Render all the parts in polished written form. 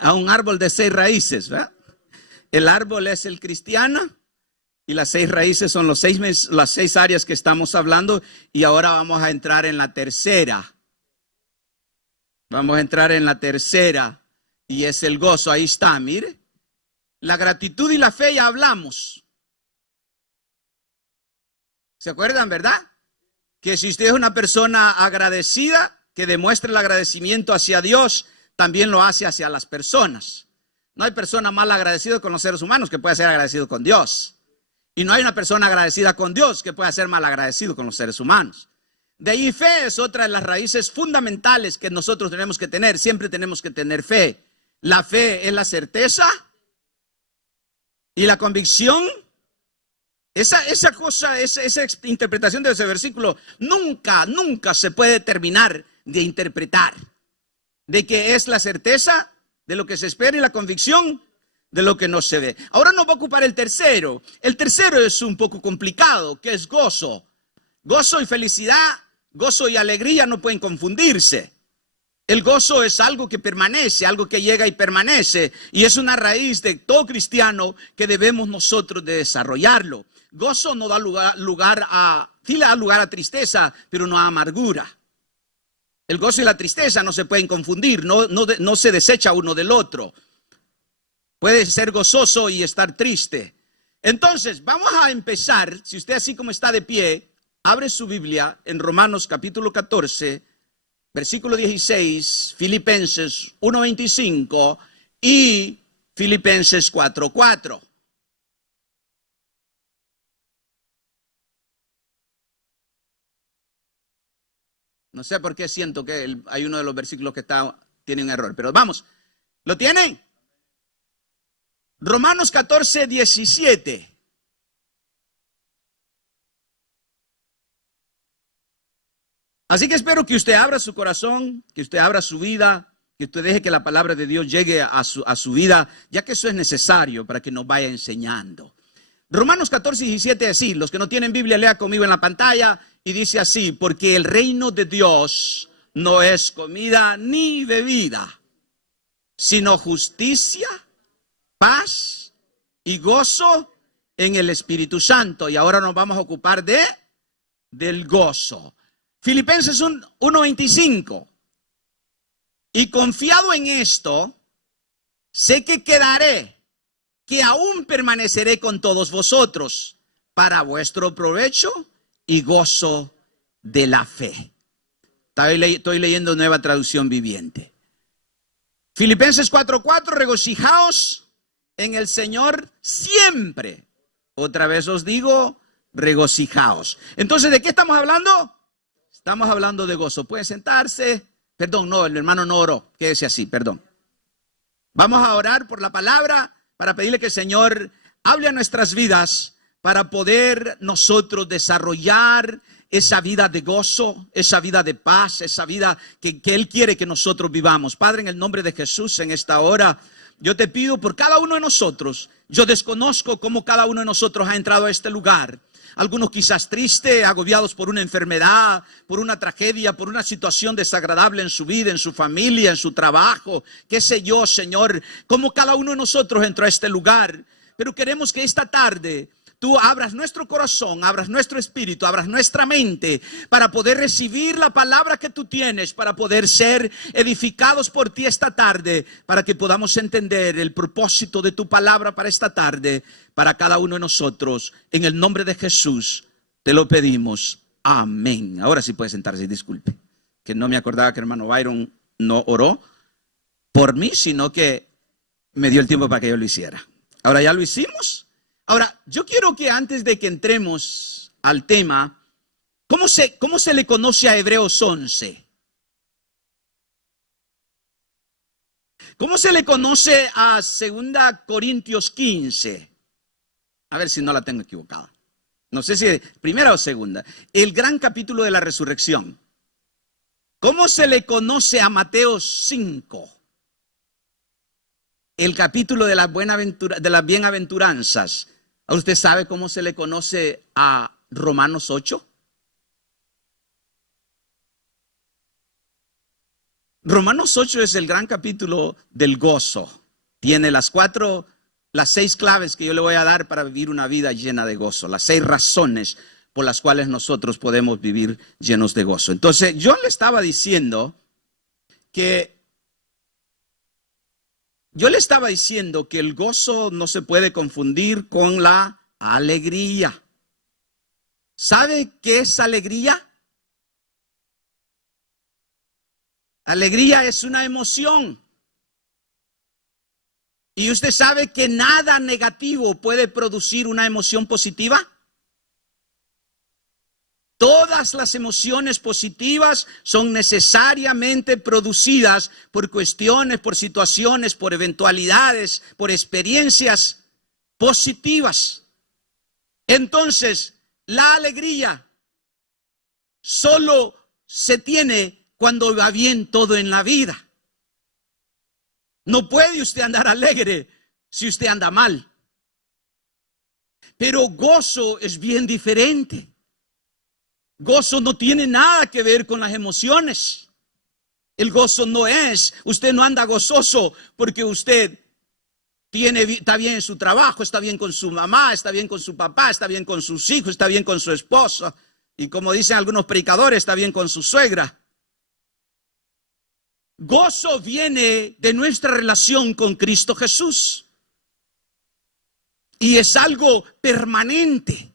a un árbol de 6 raíces, ¿verdad? El árbol es el cristiano y las 6 raíces son las 6 áreas que estamos hablando. Y ahora vamos a entrar en la tercera. Vamos a entrar en la tercera y es el gozo. Ahí está, mire. La gratitud y la fe ya hablamos. ¿Se acuerdan, verdad? Que si usted es una persona agradecida, que demuestre el agradecimiento hacia Dios, también lo hace hacia las personas. No hay persona mal agradecida con los seres humanos que pueda ser agradecido con Dios. Y no hay una persona agradecida con Dios que pueda ser mal agradecido con los seres humanos. De ahí fe es otra de las raíces fundamentales que nosotros tenemos que tener. Siempre tenemos que tener fe. La fe es la certeza y la convicción. Esa interpretación de ese versículo nunca se puede terminar de interpretar. De que es la certeza de lo que se espera y la convicción de lo que no se ve. Ahora nos va a ocupar el tercero. El tercero es un poco complicado, que es gozo. Gozo y felicidad, gozo y alegría no pueden confundirse. El gozo es algo que permanece, algo que llega y permanece. Y es una raíz de todo cristiano que debemos nosotros de desarrollarlo. Gozo no da lugar a tristeza, pero no a amargura. El gozo y la tristeza no se pueden confundir, no se desecha uno del otro. Puede ser gozoso y estar triste. Entonces, vamos a empezar, si usted así como está de pie, abre su Biblia en Romanos capítulo 14, versículo 16, Filipenses 1:25 y Filipenses 4:4. No sé por qué siento que hay uno de los versículos que tiene un error, pero vamos, ¿lo tienen? Romanos 14, 17. Así que espero que usted abra su corazón, que usted abra su vida, que usted deje que la palabra de Dios llegue a su vida, ya que eso es necesario para que nos vaya enseñando. Romanos 14, 17, así, los que no tienen Biblia, lea conmigo en la pantalla, y dice así: porque el reino de Dios no es comida ni bebida, sino justicia, paz y gozo en el Espíritu Santo. Y ahora nos vamos a ocupar del gozo. Filipenses 1:25. Y confiado en esto, sé que quedaré, que aún permaneceré con todos vosotros para vuestro provecho y gozo de la fe. Estoy leyendo Nueva Traducción Viviente. Filipenses 4:4, regocijaos en el Señor siempre. Otra vez os digo, regocijaos. Entonces, ¿de qué estamos hablando? Estamos hablando de gozo. Pueden sentarse. Perdón, no, el hermano no oró. Quédese así, perdón. Vamos a orar por la palabra para pedirle que el Señor hable a nuestras vidas para poder nosotros desarrollar esa vida de gozo, esa vida de paz, esa vida que Él quiere que nosotros vivamos. Padre, en el nombre de Jesús, en esta hora, yo te pido por cada uno de nosotros. Yo desconozco cómo cada uno de nosotros ha entrado a este lugar. Algunos quizás tristes, agobiados por una enfermedad, por una tragedia, por una situación desagradable en su vida, en su familia, en su trabajo, qué sé yo, Señor, cómo cada uno de nosotros entró a este lugar. Pero queremos que esta tarde tú abras nuestro corazón, abras nuestro espíritu, abras nuestra mente para poder recibir la palabra que tú tienes, para poder ser edificados por ti esta tarde, para que podamos entender el propósito de tu palabra para esta tarde, para cada uno de nosotros. En el nombre de Jesús te lo pedimos. Amén. Ahora sí puede sentarse, disculpe, que no me acordaba que el hermano Byron no oró por mí, sino que me dio el tiempo para que yo lo hiciera. Ahora ya lo hicimos. Ahora, yo quiero que antes de que entremos al tema, ¿cómo se le conoce a Hebreos 11? ¿Cómo se le conoce a 2 Corintios 15? A ver si no la tengo equivocada. No sé si primera o segunda. El gran capítulo de la resurrección. ¿Cómo se le conoce a Mateo 5? El capítulo de las bienaventuranzas. ¿Usted sabe cómo se le conoce a Romanos 8? Romanos 8 es el gran capítulo del gozo. Tiene las 6 claves que yo le voy a dar para vivir una vida llena de gozo. Las 6 razones por las cuales nosotros podemos vivir llenos de gozo. Entonces, yo le estaba diciendo que el gozo no se puede confundir con la alegría. ¿Sabe qué es alegría? Alegría es una emoción. ¿Y usted sabe que nada negativo puede producir una emoción positiva? Todas las emociones positivas son necesariamente producidas por cuestiones, por situaciones, por eventualidades, por experiencias positivas. Entonces, la alegría solo se tiene cuando va bien todo en la vida. No puede usted andar alegre si usted anda mal. Pero gozo es bien diferente. Gozo no tiene nada que ver con las emociones. El gozo no es, usted no anda gozoso porque usted está bien en su trabajo, está bien con su mamá, está bien con su papá, está bien con sus hijos, está bien con su esposa. Y como dicen algunos predicadores, está bien con su suegra. Gozo viene de nuestra relación con Cristo Jesús. Y es algo permanente.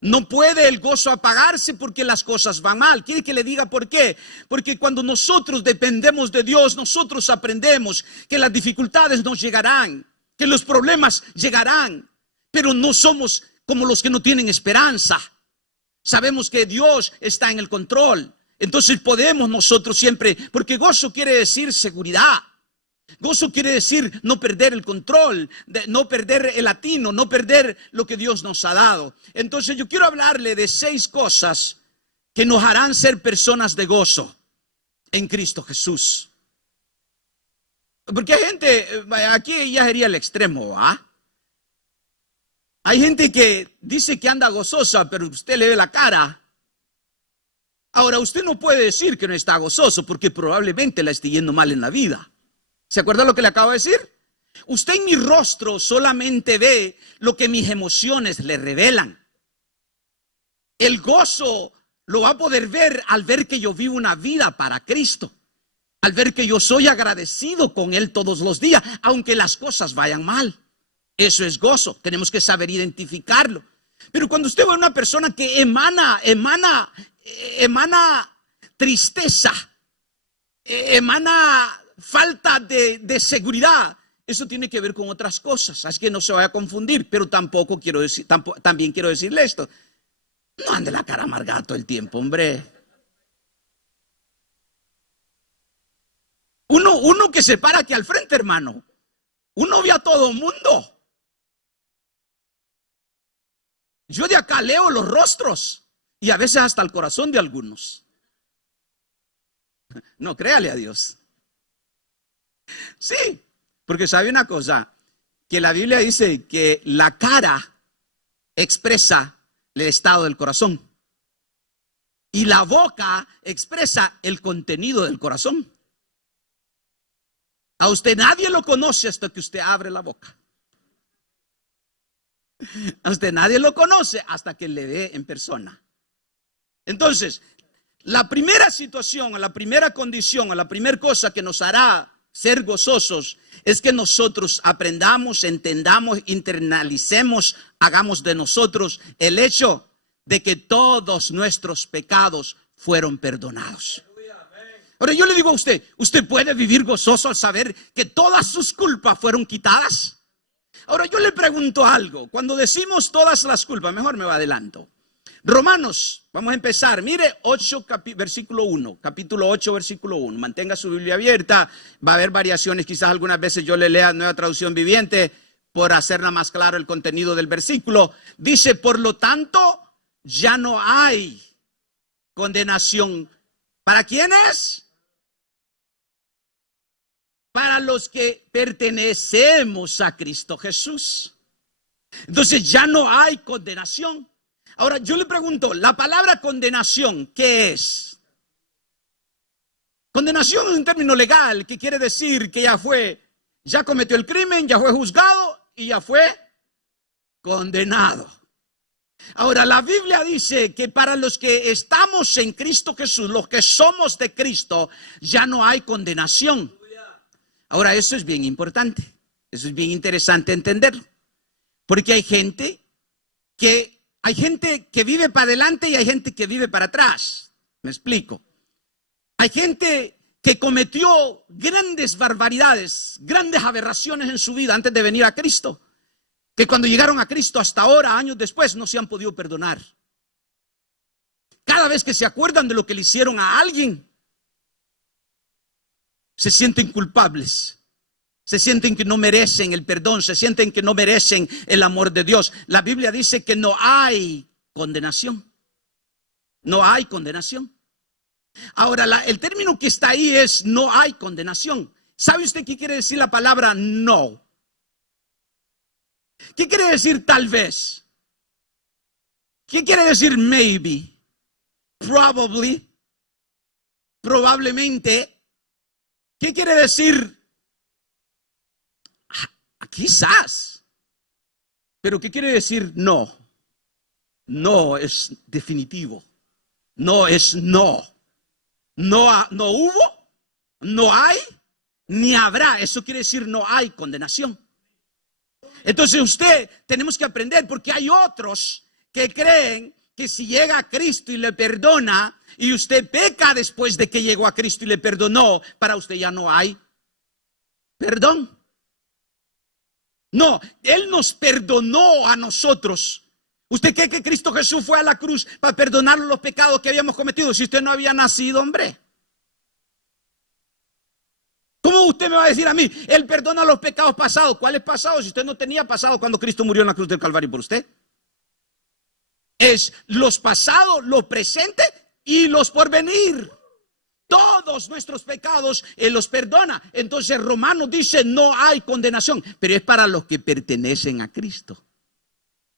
No puede el gozo apagarse porque las cosas van mal. ¿Quiere que le diga por qué? Porque cuando nosotros dependemos de Dios, nosotros aprendemos que las dificultades nos llegarán, que los problemas llegarán, pero no somos como los que no tienen esperanza. Sabemos que Dios está en el control. Entonces podemos nosotros siempre, porque gozo quiere decir seguridad. Gozo quiere decir no perder el control, no perder el latino, no perder lo que Dios nos ha dado. Entonces yo quiero hablarle de 6 cosas que nos harán ser personas de gozo en Cristo Jesús. Porque hay gente, aquí ya sería el extremo, ¿ah? Hay gente que dice que anda gozosa, pero usted le ve la cara. Ahora, usted no puede decir que no está gozoso porque probablemente la esté yendo mal en la vida. ¿Se acuerda lo que le acabo de decir? Usted en mi rostro solamente ve lo que mis emociones le revelan. El gozo lo va a poder ver al ver que yo vivo una vida para Cristo. Al ver que yo soy agradecido con Él todos los días, aunque las cosas vayan mal. Eso es gozo. Tenemos que saber identificarlo. Pero cuando usted ve a una persona que emana tristeza, emana falta de seguridad, eso tiene que ver con otras cosas. Así que no se vaya a confundir, pero también quiero decirle esto. No ande la cara amargada todo el tiempo, hombre. Uno que se para aquí al frente, hermano. Uno ve a todo el mundo. Yo de acá leo los rostros y a veces hasta el corazón de algunos. No, créale a Dios. Sí, porque sabe una cosa, que la Biblia dice que la cara expresa el estado del corazón y la boca expresa el contenido del corazón. A usted nadie lo conoce hasta que usted abre la boca. A usted nadie lo conoce hasta que le ve en persona. Entonces, la primera situación, o la primera condición, o la primera cosa que nos hará ser gozosos es que nosotros aprendamos, entendamos, internalicemos, hagamos de nosotros el hecho de que todos nuestros pecados fueron perdonados. Ahora yo le digo a usted, ¿usted puede vivir gozoso al saber que todas sus culpas fueron quitadas? Ahora yo le pregunto algo, cuando decimos todas las culpas, mejor me adelanto. Romanos, vamos a empezar, mire 8, versículo 1, capítulo 8, versículo 1, mantenga su Biblia abierta, va a haber variaciones, quizás algunas veces yo le lea Nueva Traducción Viviente por hacerla más claro el contenido del versículo. Dice, por lo tanto, ya no hay condenación. ¿Para quiénes? Para los que pertenecemos a Cristo Jesús. Entonces ya no hay condenación. Ahora yo le pregunto, la palabra condenación, ¿qué es? Condenación es un término legal que quiere decir que ya cometió el crimen, ya fue juzgado y ya fue condenado. Ahora, la Biblia dice que para los que estamos en Cristo Jesús, los que somos de Cristo, ya no hay condenación. Ahora, eso es bien importante, eso es bien interesante entenderlo, porque hay gente que vive para adelante y hay gente que vive para atrás. Me explico. Hay gente que cometió grandes barbaridades, grandes aberraciones en su vida antes de venir a Cristo, que cuando llegaron a Cristo hasta ahora, años después, no se han podido perdonar. Cada vez que se acuerdan de lo que le hicieron a alguien, se sienten culpables, se sienten que no merecen el perdón, se sienten que no merecen el amor de Dios. La Biblia dice que no hay condenación. No hay condenación. Ahora, el término que está ahí es no hay condenación. ¿Sabe usted qué quiere decir la palabra no? ¿Qué quiere decir tal vez? ¿Qué quiere decir maybe? Probably. Probablemente. ¿Qué quiere decir? Quizás. Pero ¿qué quiere decir no? No es definitivo. No es no. No hubo, no hay, ni habrá. Eso quiere decir no hay condenación. Entonces tenemos que aprender, porque hay otros que creen que si llega a Cristo y le perdona, y usted peca después de que llegó a Cristo y le perdonó, para usted ya no hay perdón. No, Él nos perdonó a nosotros. ¿Usted cree que Cristo Jesús fue a la cruz para perdonar los pecados que habíamos cometido si usted no había nacido, hombre? ¿Cómo usted me va a decir a mí, Él perdona los pecados pasados? ¿Cuáles pasados? Si usted no tenía pasado cuando Cristo murió en la cruz del Calvario por usted. Es los pasados, los presentes y los por venir. Todos nuestros pecados Él los perdona. Entonces Romanos dice no hay condenación, pero es para los que pertenecen a Cristo.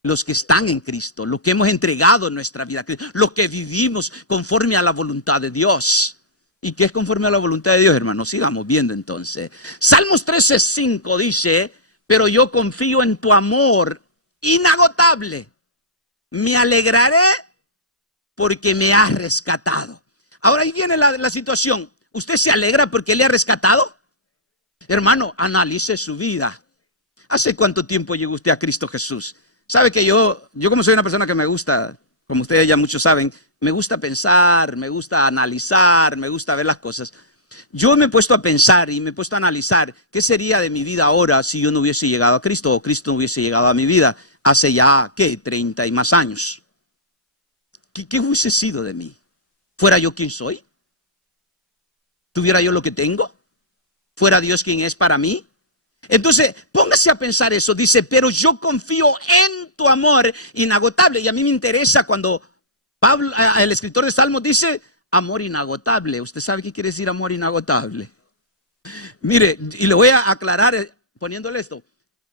Los que están en Cristo, los que hemos entregado nuestra vida a Cristo, los que vivimos conforme a la voluntad de Dios. ¿Y qué es conforme a la voluntad de Dios, hermanos? Sigamos viendo entonces. Salmos 13:5 dice, pero yo confío en tu amor inagotable. Me alegraré porque me has rescatado. Ahora ahí viene la situación. ¿Usted se alegra porque le ha rescatado? Hermano, analice su vida. ¿Hace cuánto tiempo llegó usted a Cristo Jesús? Sabe que yo como soy una persona que me gusta, como ustedes ya muchos saben, me gusta pensar, me gusta analizar, me gusta ver las cosas. Yo me he puesto a pensar y me he puesto a analizar qué sería de mi vida ahora si yo no hubiese llegado a Cristo o Cristo no hubiese llegado a mi vida hace ya, 30 y más años. ¿Qué hubiese sido de mí? ¿Fuera yo quien soy? ¿Tuviera yo lo que tengo? ¿Fuera Dios quien es para mí? Entonces, póngase a pensar eso. Dice, pero yo confío en tu amor inagotable. Y a mí me interesa cuando Pablo, el escritor de Salmos, dice amor inagotable. ¿Usted sabe qué quiere decir amor inagotable? Mire, y le voy a aclarar poniéndole esto.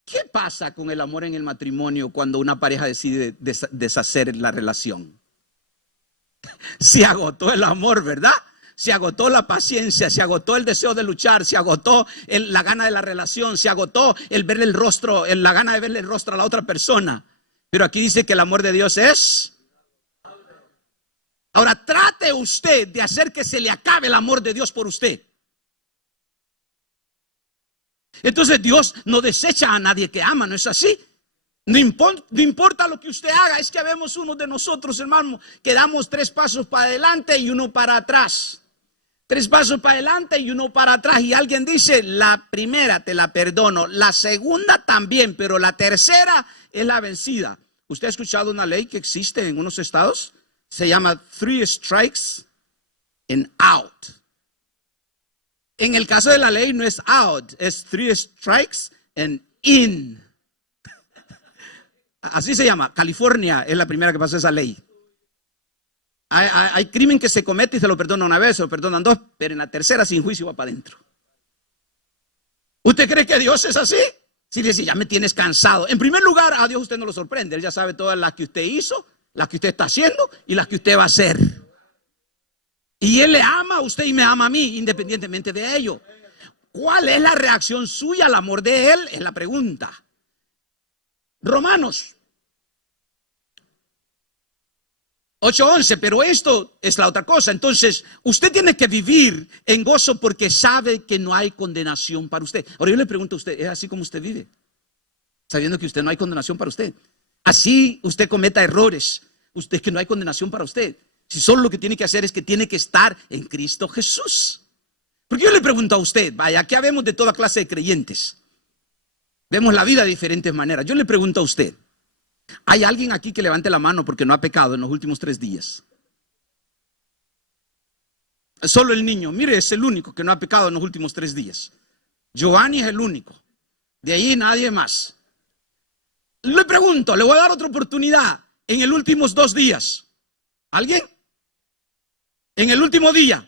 ¿Qué pasa con el amor en el matrimonio cuando una pareja decide deshacer la relación? Se agotó el amor, ¿verdad? Se agotó la paciencia, se agotó el deseo de luchar, se agotó la gana de la relación, se agotó el verle el rostro, la gana de verle el rostro a la otra persona. Pero aquí dice que el amor de Dios es. Ahora trate usted de hacer que se le acabe el amor de Dios por usted. Entonces Dios no desecha a nadie que ama, ¿no es así? No importa lo que usted haga, es que vemos uno de nosotros, hermano, que damos 3 pasos para adelante y 1 para atrás. 3 pasos para adelante y 1 para atrás. Y alguien dice, la primera te la perdono, la segunda también, pero la tercera es la vencida. ¿Usted ha escuchado una ley que existe en unos estados? Se llama 3 strikes and out. En el caso de la ley no es out, es 3 strikes and in. Así se llama. California es la primera que pasó esa ley. Hay crimen que se comete y se lo perdona una vez, se lo perdonan 2, pero en la tercera sin juicio va para adentro. ¿Usted cree que Dios es así? Si dice, ya me tienes cansado. En primer lugar, a Dios usted no lo sorprende. Él ya sabe todas las que usted hizo, las que usted está haciendo y las que usted va a hacer. Y Él le ama a usted y me ama a mí, independientemente de ello. ¿Cuál es la reacción suya al amor de Él? Es la pregunta. Romanos 8:11, pero esto es la otra cosa. Entonces, usted tiene que vivir en gozo porque sabe que no hay condenación para usted. Ahora yo le pregunto a usted, ¿es así como usted vive? Sabiendo que usted no hay condenación para usted. Así usted cometa errores, usted que no hay condenación para usted. Si solo lo que tiene que hacer es que tiene que estar en Cristo Jesús. Porque yo le pregunto a usted, vaya, aquí habemos de toda clase de creyentes. Vemos la vida de diferentes maneras. Yo le pregunto a usted, ¿hay alguien aquí que levante la mano porque no ha pecado en los últimos 3 días? Solo el niño, mire, es el único que no ha pecado en los últimos 3 días. Giovanni es el único. De ahí nadie más. Le pregunto, le voy a dar otra oportunidad en los últimos 2 días. ¿Alguien? En el último día.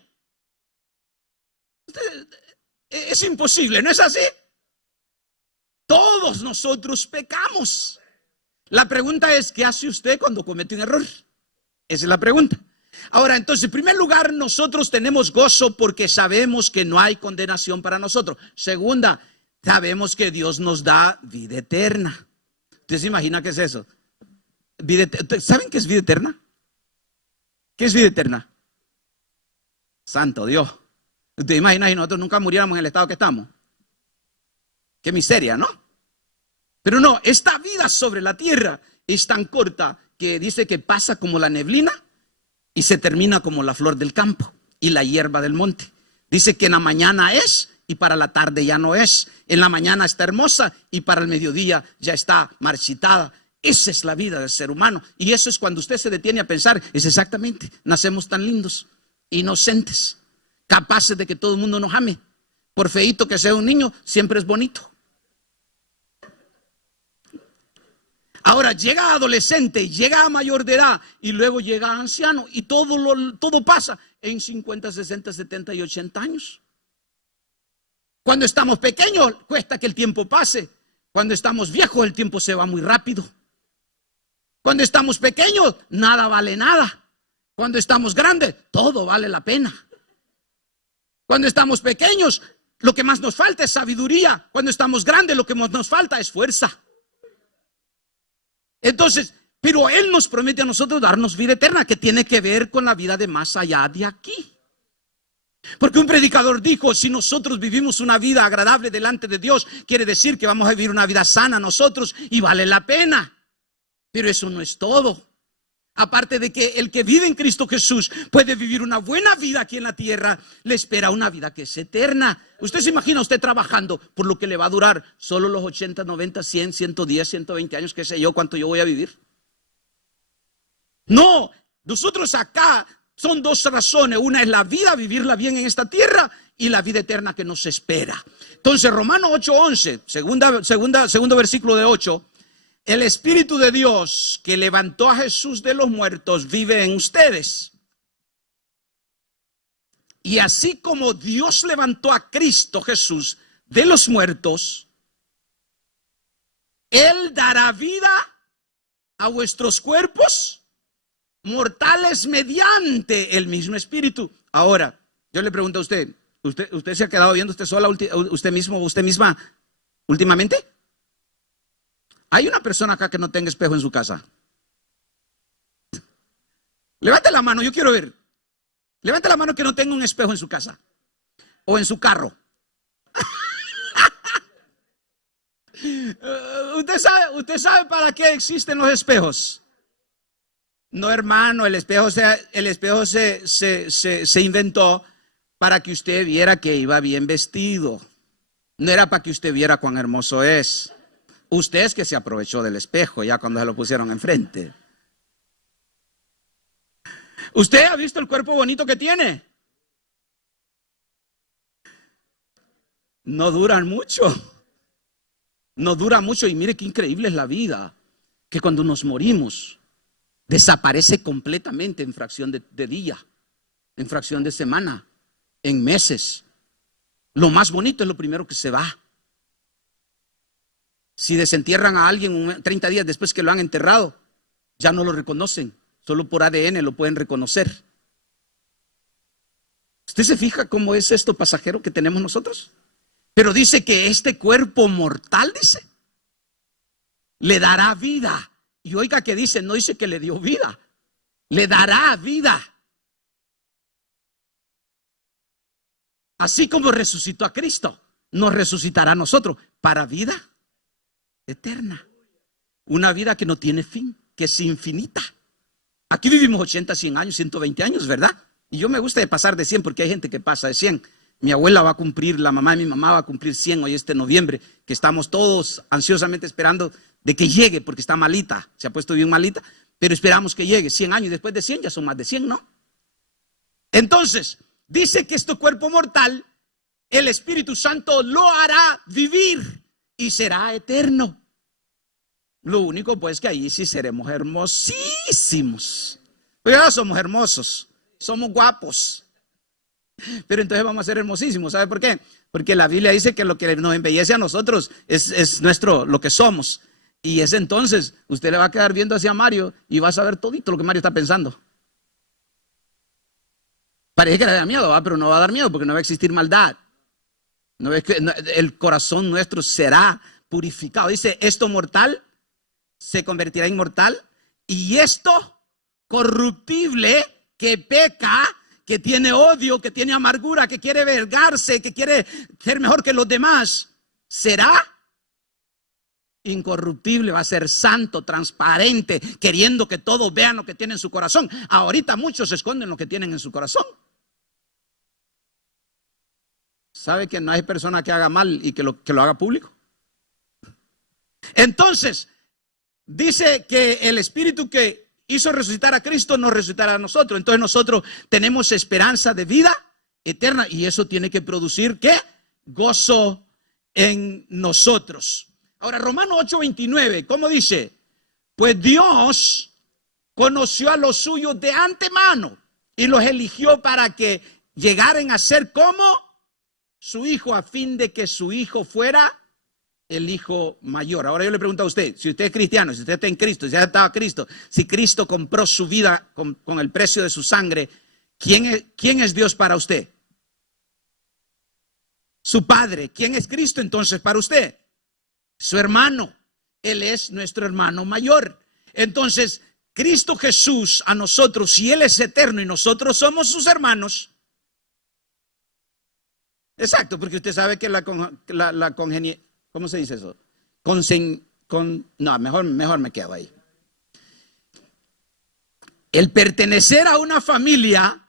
Es imposible, ¿no es así? Todos nosotros pecamos. La pregunta es, ¿qué hace usted cuando comete un error? Esa es la pregunta. Ahora, entonces, en primer lugar, nosotros tenemos gozo porque sabemos que no hay condenación para nosotros. Segunda, sabemos que Dios nos da vida eterna. ¿Usted se imagina qué es eso? ¿Saben qué es vida eterna? ¿Qué es vida eterna? Santo Dios. ¿Usted imagina si nosotros nunca muriéramos en el estado que estamos? Qué miseria, ¿no? Pero no, esta vida sobre la tierra es tan corta que dice que pasa como la neblina y se termina como la flor del campo y la hierba del monte. Dice que en la mañana es y para la tarde ya no es. En la mañana está hermosa y para el mediodía ya está marchitada. Esa es la vida del ser humano. Y eso es cuando usted se detiene a pensar, es exactamente, nacemos tan lindos, inocentes, capaces de que todo el mundo nos ame. Por feíto que sea un niño, siempre es bonito. Ahora llega adolescente, llega a mayor de edad y luego llega a anciano y todo pasa en 50, 60, 70 y 80 años. Cuando estamos pequeños cuesta que el tiempo pase. Cuando estamos viejos el tiempo se va muy rápido. Cuando estamos pequeños nada vale nada. Cuando estamos grandes todo vale la pena. Cuando estamos pequeños lo que más nos falta es sabiduría. Cuando estamos grandes lo que más nos falta es fuerza. Entonces, pero Él nos promete a nosotros darnos vida eterna, que tiene que ver con la vida de más allá de aquí. Porque un predicador dijo, si nosotros vivimos una vida agradable delante de Dios, quiere decir que vamos a vivir una vida sana nosotros y vale la pena. Pero eso no es todo. Aparte de que el que vive en Cristo Jesús puede vivir una buena vida aquí en la tierra, le espera una vida que es eterna. Usted se imagina usted trabajando por lo que le va a durar solo los 80, 90, 100, 110, 120 años, qué sé yo, cuánto yo voy a vivir. No, nosotros acá son 2 razones. Una es la vida, vivirla bien en esta tierra, y la vida eterna que nos espera. Entonces, Romanos 8:11, segundo versículo de 8. El Espíritu de Dios que levantó a Jesús de los muertos vive en ustedes. Y así como Dios levantó a Cristo Jesús de los muertos, Él dará vida a vuestros cuerpos mortales mediante el mismo Espíritu. Ahora, yo le pregunto a usted, ¿usted se ha quedado viendo usted sola, usted mismo o usted misma últimamente? ¿Hay una persona acá que no tenga espejo en su casa? Levante la mano, yo quiero ver. Levante la mano que no tenga un espejo en su casa o en su carro. ¿Usted sabe para qué existen los espejos? No, hermano, el espejo se inventó para que usted viera que iba bien vestido. No era para que usted viera cuán hermoso es. Usted es que se aprovechó del espejo ya cuando se lo pusieron enfrente. ¿Usted ha visto el cuerpo bonito que tiene? No duran mucho. No dura mucho. Y mire qué increíble es la vida. Que cuando nos morimos, desaparece completamente en fracción de día, en fracción de semana, en meses. Lo más bonito es lo primero que se va. Si desentierran a alguien 30 días después que lo han enterrado, ya no lo reconocen. Solo por ADN lo pueden reconocer. ¿Usted se fija cómo es esto pasajero que tenemos nosotros? Pero dice que este cuerpo mortal, dice, le dará vida. Y oiga que dice, no dice que le dio vida, le dará vida. Así como resucitó a Cristo, nos resucitará a nosotros para vida eterna. Una vida que no tiene fin, que es infinita. Aquí vivimos 80, 100 años, 120 años, ¿verdad? Y yo me gusta de pasar de 100 porque hay gente que pasa de 100. Mi abuela va a cumplir, la mamá de mi mamá va a cumplir 100 hoy este noviembre, que estamos todos ansiosamente esperando de que llegue porque está malita, se ha puesto bien malita, pero esperamos que llegue 100 años y después de 100 ya son más de 100, ¿no? Entonces, dice que este cuerpo mortal, el Espíritu Santo lo hará vivir y será eterno. Lo único pues que ahí sí seremos hermosísimos. Pero ya somos hermosos, somos guapos. Pero entonces vamos a ser hermosísimos. ¿Sabe por qué? Porque la Biblia dice que lo que nos embellece a nosotros es nuestro, lo que somos. Y es entonces, usted le va a quedar viendo hacia Mario y va a saber todito lo que Mario está pensando. Parece que le da miedo, ¿va? Pero no va a dar miedo porque no va a existir maldad. No es que el corazón nuestro será purificado. Dice, esto mortal se convertirá en inmortal, y esto corruptible que peca, que tiene odio, que tiene amargura, que quiere vengarse, que quiere ser mejor que los demás, será incorruptible, va a ser santo, transparente, queriendo que todos vean lo que tiene en su corazón. Ahorita muchos esconden lo que tienen en su corazón. ¿Sabe que no hay persona que haga mal y que lo haga público? Entonces, dice que el Espíritu que hizo resucitar a Cristo nos resucitará a nosotros. Entonces nosotros tenemos esperanza de vida eterna y eso tiene que producir, ¿qué? Gozo en nosotros. Ahora, Romanos 8:29, ¿cómo dice? Pues Dios conoció a los suyos de antemano y los eligió para que llegaran a ser como su hijo, a fin de que su hijo fuera el hijo mayor. Ahora yo le pregunto a usted, si usted es cristiano, si usted está en Cristo, si ya estaba a Cristo, si Cristo compró su vida con el precio de su sangre, ¿quién es Dios para usted? Su Padre. ¿Quién es Cristo entonces para usted? Su hermano. Él es nuestro hermano mayor. Entonces, Cristo Jesús a nosotros, si Él es eterno y nosotros somos sus hermanos. Exacto, porque usted sabe que la congenia, ¿cómo se dice eso? No, mejor me quedo ahí. El pertenecer a una familia,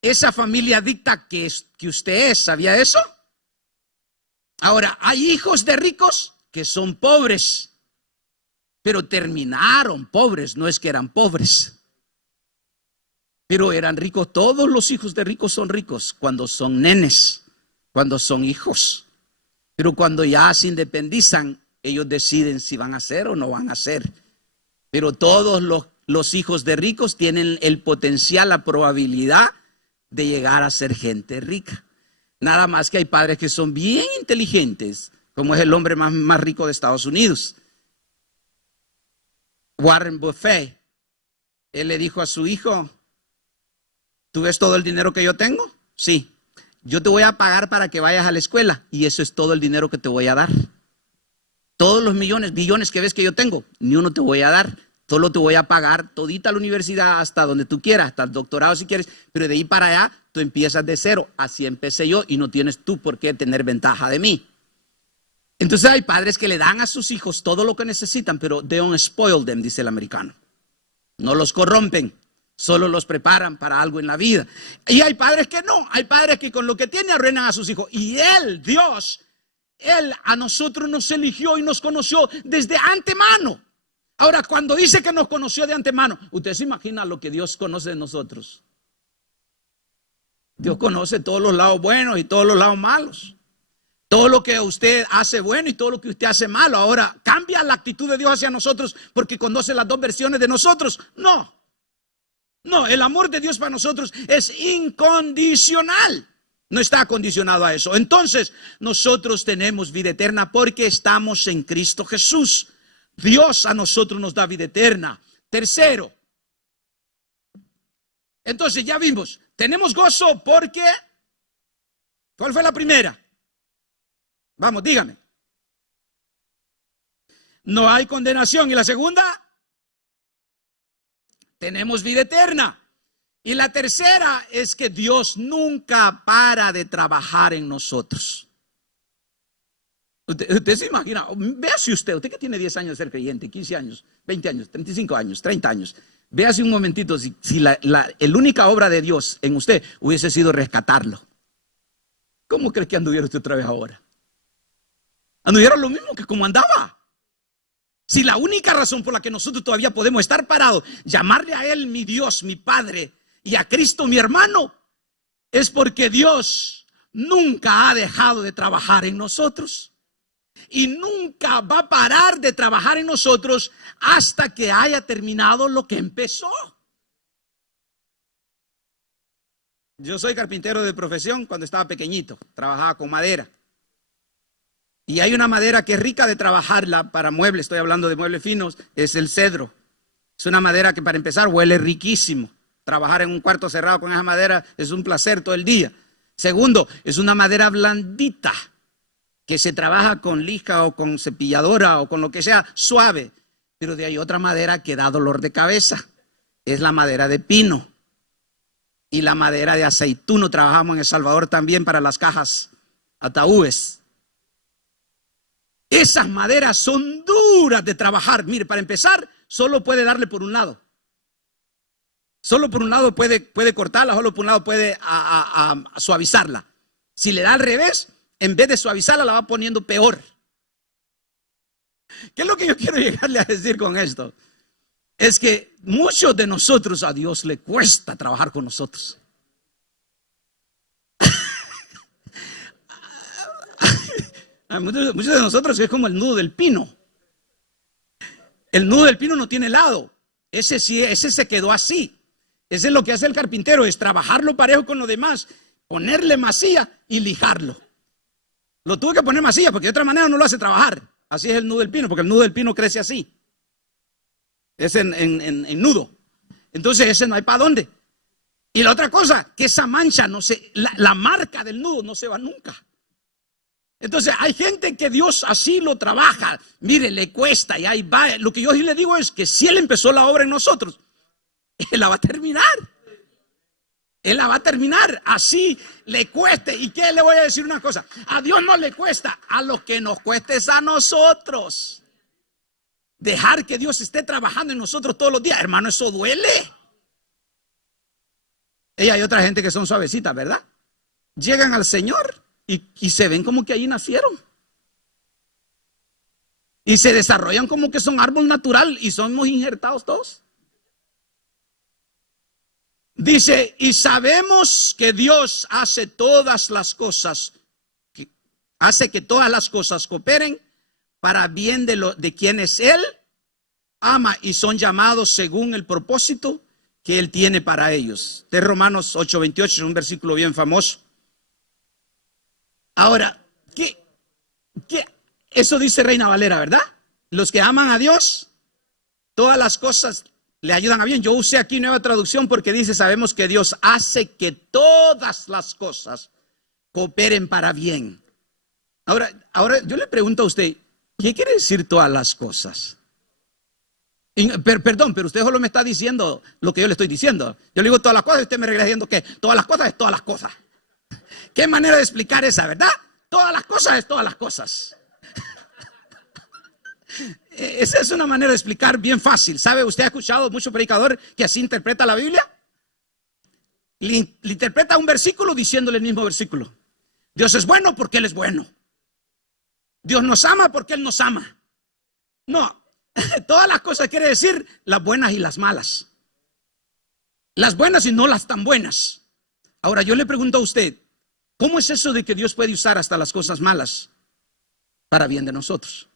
esa familia dicta que usted es, ¿sabía eso? Ahora, hay hijos de ricos que son pobres, pero terminaron pobres, no es que eran pobres, pero eran ricos. Todos los hijos de ricos son ricos cuando son nenes, cuando son hijos. Pero cuando ya se independizan, ellos deciden si van a ser o no van a ser. Pero todos los hijos de ricos tienen el potencial, la probabilidad de llegar a ser gente rica. Nada más que hay padres que son bien inteligentes, como es el hombre más rico de Estados Unidos, Warren Buffett. Él le dijo a su hijo, ¿tú ves todo el dinero que yo tengo? Sí. Yo te voy a pagar para que vayas a la escuela y eso es todo el dinero que te voy a dar. Todos los billones que ves que yo tengo, ni uno te voy a dar. Solo te voy a pagar todita la universidad hasta donde tú quieras, hasta el doctorado si quieres, pero de ahí para allá tú empiezas de cero. Así empecé yo y no tienes tú por qué tener ventaja de mí. Entonces hay padres que le dan a sus hijos todo lo que necesitan, pero they don't spoil them, dice el americano. No los corrompen. Solo los preparan para algo en la vida. Y hay padres que no, hay padres que con lo que tienen arruinan a sus hijos. Y Él, Dios, Él a nosotros nos eligió y nos conoció desde antemano. Ahora, cuando dice que nos conoció de antemano, ¿usted se imagina lo que Dios conoce de nosotros? Dios conoce todos los lados buenos y todos los lados malos. Todo lo que usted hace bueno y todo lo que usted hace malo. Ahora, ¿cambia la actitud de Dios hacia nosotros porque conoce las dos versiones de nosotros? No. No, el amor de Dios para nosotros es incondicional. No está condicionado a eso. Entonces, nosotros tenemos vida eterna porque estamos en Cristo Jesús. Dios a nosotros nos da vida eterna. Tercero, entonces ya vimos, tenemos gozo porque, ¿cuál fue la primera? Vamos, dígame. No hay condenación. ¿Y la segunda? Tenemos vida eterna. Y la tercera es que Dios nunca para de trabajar en nosotros. Usted se imagina, véase usted que tiene 10 años de ser creyente, 15 años, 20 años, 35 años, 30 años. Véase un momentito si la única obra de Dios en usted hubiese sido rescatarlo. ¿Cómo cree que anduviera usted otra vez ahora? Anduviera lo mismo que como andaba. Si la única razón por la que nosotros todavía podemos estar parados, llamarle a Él mi Dios, mi Padre, y a Cristo mi hermano, es porque Dios nunca ha dejado de trabajar en nosotros. Y nunca va a parar de trabajar en nosotros hasta que haya terminado lo que empezó. Yo soy carpintero de profesión. Cuando estaba pequeñito trabajaba con madera. Y hay una madera que es rica de trabajarla para muebles. Estoy hablando de muebles finos. Es el cedro. Es una madera que, para empezar, huele riquísimo. Trabajar en un cuarto cerrado con esa madera es un placer todo el día. Segundo, es una madera blandita, que se trabaja con lija o con cepilladora o con lo que sea, suave. Pero de ahí otra madera que da dolor de cabeza. Es la madera de pino. Y la madera de aceituno. Trabajamos en El Salvador también para las cajas ataúdes. Esas maderas son duras de trabajar. Mire, para empezar, solo puede darle por un lado. Solo por un lado puede cortarla, solo por un lado puede suavizarla. Si le da al revés, en vez de suavizarla, la va poniendo peor. ¿Qué es lo que yo quiero llegarle a decir con esto? Es que muchos de nosotros, a Dios le cuesta trabajar con nosotros. A muchos de nosotros es como el nudo del pino. El nudo del pino no tiene lado. Ese se quedó así. Ese es lo que hace el carpintero, es trabajarlo parejo con lo demás, ponerle masilla y lijarlo. Lo tuve que poner masilla porque de otra manera no lo hace trabajar. Así es el nudo del pino, porque el nudo del pino crece así. Es en nudo. Entonces ese no hay para dónde. Y la otra cosa, que esa mancha no se, la marca del nudo no se va nunca. Entonces hay gente que Dios así lo trabaja. Mire, le cuesta y ahí va. Lo que yo sí le digo es que si Él empezó la obra en nosotros, Él la va a terminar. Él la va a terminar, así le cueste. ¿Y qué le voy a decir una cosa? A Dios no le cuesta, a lo que nos cueste es a nosotros. Dejar que Dios esté trabajando en nosotros todos los días, hermano, eso duele. Y hay otra gente que son suavecitas, ¿verdad? Llegan al Señor y se ven como que allí nacieron. Y se desarrollan como que son árbol natural y somos injertados todos. Dice, y sabemos que Dios hace todas las cosas, hace que todas las cosas cooperen para bien de quienes Él ama y son llamados según el propósito que Él tiene para ellos. De Romanos 8:28 es un versículo bien famoso. Ahora, ¿qué? Eso dice Reina Valera, ¿verdad? Los que aman a Dios, todas las cosas le ayudan a bien. Yo usé aquí Nueva Traducción porque dice, sabemos que Dios hace que todas las cosas cooperen para bien. Ahora yo le pregunto a usted, ¿qué quiere decir todas las cosas? Perdón, pero usted solo me está diciendo lo que yo le estoy diciendo. Yo le digo todas las cosas y usted me regresa diciendo que todas las cosas es todas las cosas. ¿Qué manera de explicar esa, verdad? Todas las cosas es todas las cosas. Esa es una manera de explicar bien fácil. ¿Sabe? ¿Usted ha escuchado mucho predicador que así interpreta la Biblia? Le interpreta un versículo diciéndole el mismo versículo. Dios es bueno porque Él es bueno. Dios nos ama porque Él nos ama. No, todas las cosas quiere decir las buenas y las malas. Las buenas y no las tan buenas. Ahora yo le pregunto a usted, ¿cómo es eso de que Dios puede usar hasta las cosas malas para bien de nosotros?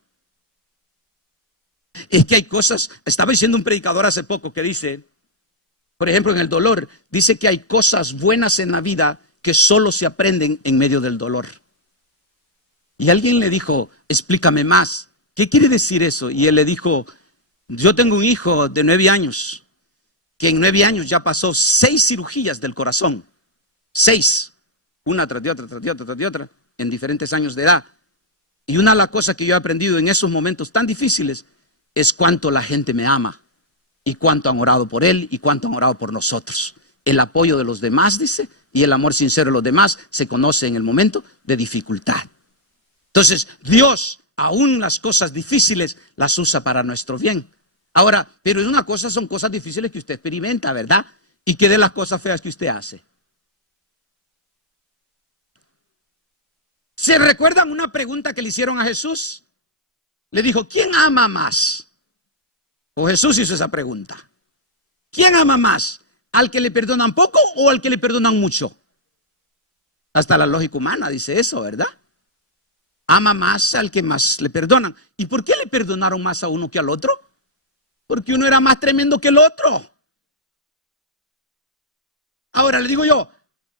Es que hay cosas, estaba diciendo un predicador hace poco que dice, por ejemplo en el dolor, dice que hay cosas buenas en la vida que solo se aprenden en medio del dolor. Y alguien le dijo, explícame más, ¿qué quiere decir eso? Y él le dijo, yo tengo un hijo de 9 años, que en 9 años ya pasó 6 cirugías del corazón. 6, una tras de otra, tras de otra, tras de otra, en diferentes años de edad. Y una de las cosas que yo he aprendido en esos momentos tan difíciles es cuánto la gente me ama y cuánto han orado por él y cuánto han orado por nosotros. El apoyo de los demás, dice, y el amor sincero de los demás se conoce en el momento de dificultad. Entonces, Dios, aún las cosas difíciles, las usa para nuestro bien. Ahora, pero es una cosa, son cosas difíciles que usted experimenta, ¿verdad? ¿Y qué de las cosas feas que usted hace? ¿Se recuerdan una pregunta que le hicieron a Jesús? Le dijo, ¿quién ama más? O Jesús hizo esa pregunta. ¿Quién ama más? ¿Al que le perdonan poco o al que le perdonan mucho? Hasta la lógica humana dice eso, ¿verdad? Ama más al que más le perdonan. ¿Y por qué le perdonaron más a uno que al otro? Porque uno era más tremendo que el otro. Ahora le digo yo,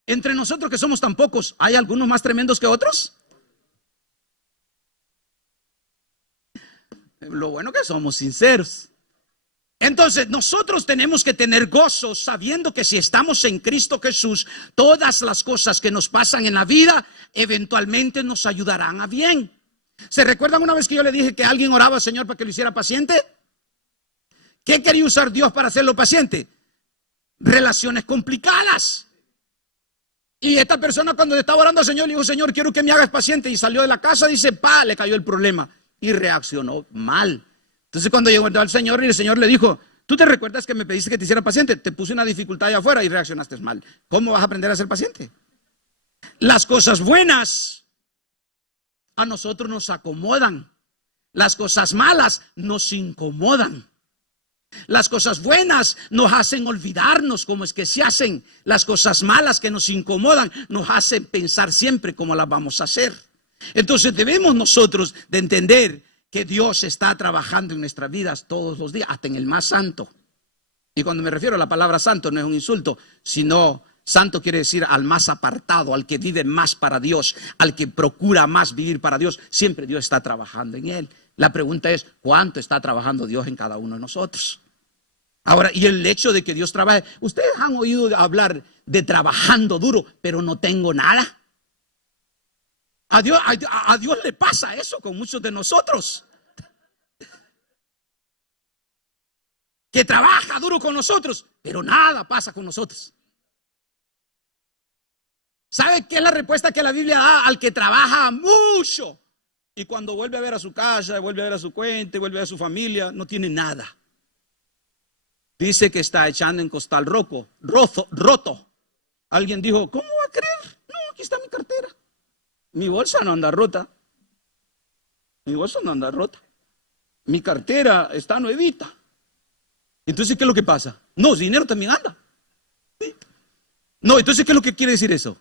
entre nosotros que somos tan pocos, ¿hay algunos más tremendos que otros? Lo bueno que somos sinceros. Entonces nosotros tenemos que tener gozo sabiendo que si estamos en Cristo Jesús, todas las cosas que nos pasan en la vida eventualmente nos ayudarán a bien. ¿Se recuerdan una vez que yo le dije que alguien oraba al Señor para que lo hiciera paciente? ¿Qué quería usar Dios para hacerlo paciente? Relaciones complicadas. Y esta persona cuando le estaba orando al Señor le dijo, Señor, quiero que me hagas paciente. Y salió de la casa, dice, le cayó el problema. Y reaccionó mal. Entonces cuando llegó al Señor y el Señor le dijo, ¿tú te recuerdas que me pediste que te hiciera paciente? Te puse una dificultad allá afuera y reaccionaste mal. ¿Cómo vas a aprender a ser paciente? Las cosas buenas a nosotros nos acomodan. Las cosas malas nos incomodan. Las cosas buenas nos hacen olvidarnos cómo es que se hacen. Las cosas malas que nos incomodan nos hacen pensar siempre cómo las vamos a hacer. Entonces debemos nosotros de entender que Dios está trabajando en nuestras vidas todos los días, hasta en el más santo. Y cuando me refiero a la palabra santo no es un insulto, sino santo quiere decir al más apartado, al que vive más para Dios, al que procura más vivir para Dios. Siempre Dios está trabajando en él. La pregunta es, ¿cuánto está trabajando Dios en cada uno de nosotros? Ahora, y el hecho de que Dios trabaje, ustedes han oído hablar de trabajando duro, pero no tengo nada. A Dios le pasa eso con muchos de nosotros. Que trabaja duro con nosotros, pero nada pasa con nosotros. ¿Sabe qué es la respuesta que la Biblia da al que trabaja mucho? Y cuando vuelve a ver a su casa, vuelve a ver a su cuenta, vuelve a ver a su familia, no tiene nada. Dice que está echando en costal roto. Alguien dijo, ¿cómo va a creer? No, aquí está mi cartera. Mi bolsa no anda rota. Mi bolsa no anda rota. Mi cartera está nuevita. Entonces, ¿qué es lo que pasa? No, el dinero también anda. ¿Sí? No, entonces, ¿qué es lo que quiere decir eso?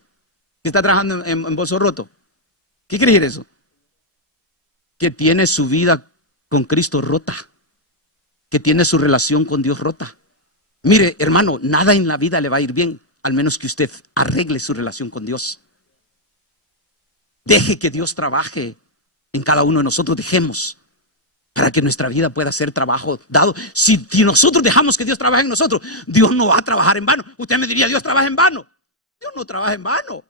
Que está trabajando en bolso roto. ¿Qué quiere decir eso? Que tiene su vida con Cristo rota. Que tiene su relación con Dios rota. Mire, hermano, nada en la vida le va a ir bien, al menos que usted arregle su relación con Dios. Deje que Dios trabaje en cada uno de nosotros, dejemos para que nuestra vida pueda ser trabajo dado. Si nosotros dejamos que Dios trabaje en nosotros, Dios no va a trabajar en vano. Usted me diría, Dios trabaja en vano. Dios no trabaja en vano.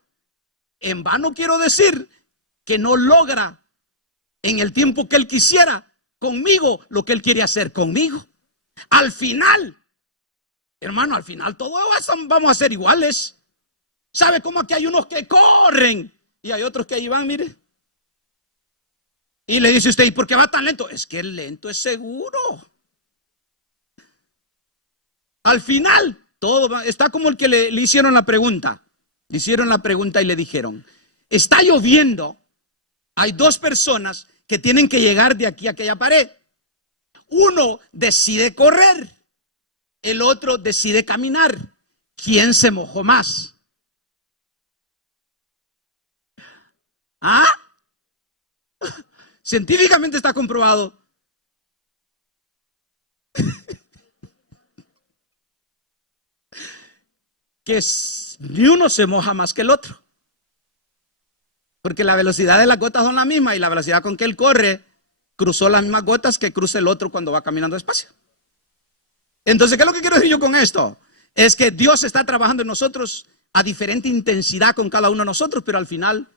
En vano quiero decir que no logra en el tiempo que Él quisiera conmigo lo que Él quiere hacer conmigo. Al final, hermano, al final todos vamos a ser iguales. ¿Sabe cómo aquí hay unos que corren? Y hay otros que ahí van, mire. Y le dice usted, ¿y por qué va tan lento? Es que el lento es seguro. Al final, todo va, está como el que le hicieron la pregunta. Le hicieron la pregunta y le dijeron, está lloviendo, hay dos personas que tienen que llegar de aquí a aquella pared. Uno decide correr, el otro decide caminar. ¿Quién se mojó más? ¿Ah? Científicamente está comprobado que ni uno se moja más que el otro. Porque la velocidad de las gotas son la misma y la velocidad con que él corre cruzó las mismas gotas que cruza el otro cuando va caminando despacio. Entonces, ¿qué es lo que quiero decir yo con esto? Es que Dios está trabajando en nosotros a diferente intensidad con cada uno de nosotros, pero al final,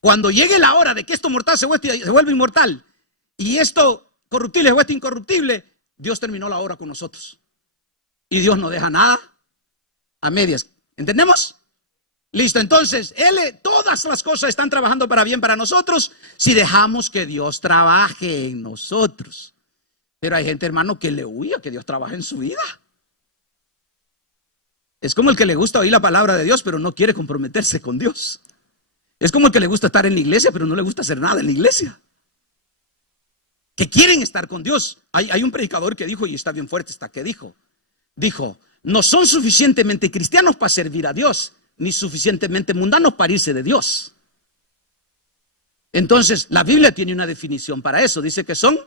cuando llegue la hora de que esto mortal se vuelva inmortal y esto corruptible se vuelva incorruptible, Dios terminó la obra con nosotros. Y Dios no deja nada a medias. ¿Entendemos? Listo, entonces, todas las cosas están trabajando para bien para nosotros si dejamos que Dios trabaje en nosotros. Pero hay gente, hermano, que le huye a que Dios trabaje en su vida. Es como el que le gusta oír la palabra de Dios, pero no quiere comprometerse con Dios. Es como el que le gusta estar en la iglesia, pero no le gusta hacer nada en la iglesia. Que quieren estar con Dios. Hay un predicador que dijo, y está bien fuerte, que dijo, no son suficientemente cristianos para servir a Dios, ni suficientemente mundanos para irse de Dios. Entonces, la Biblia tiene una definición para eso. Dice que son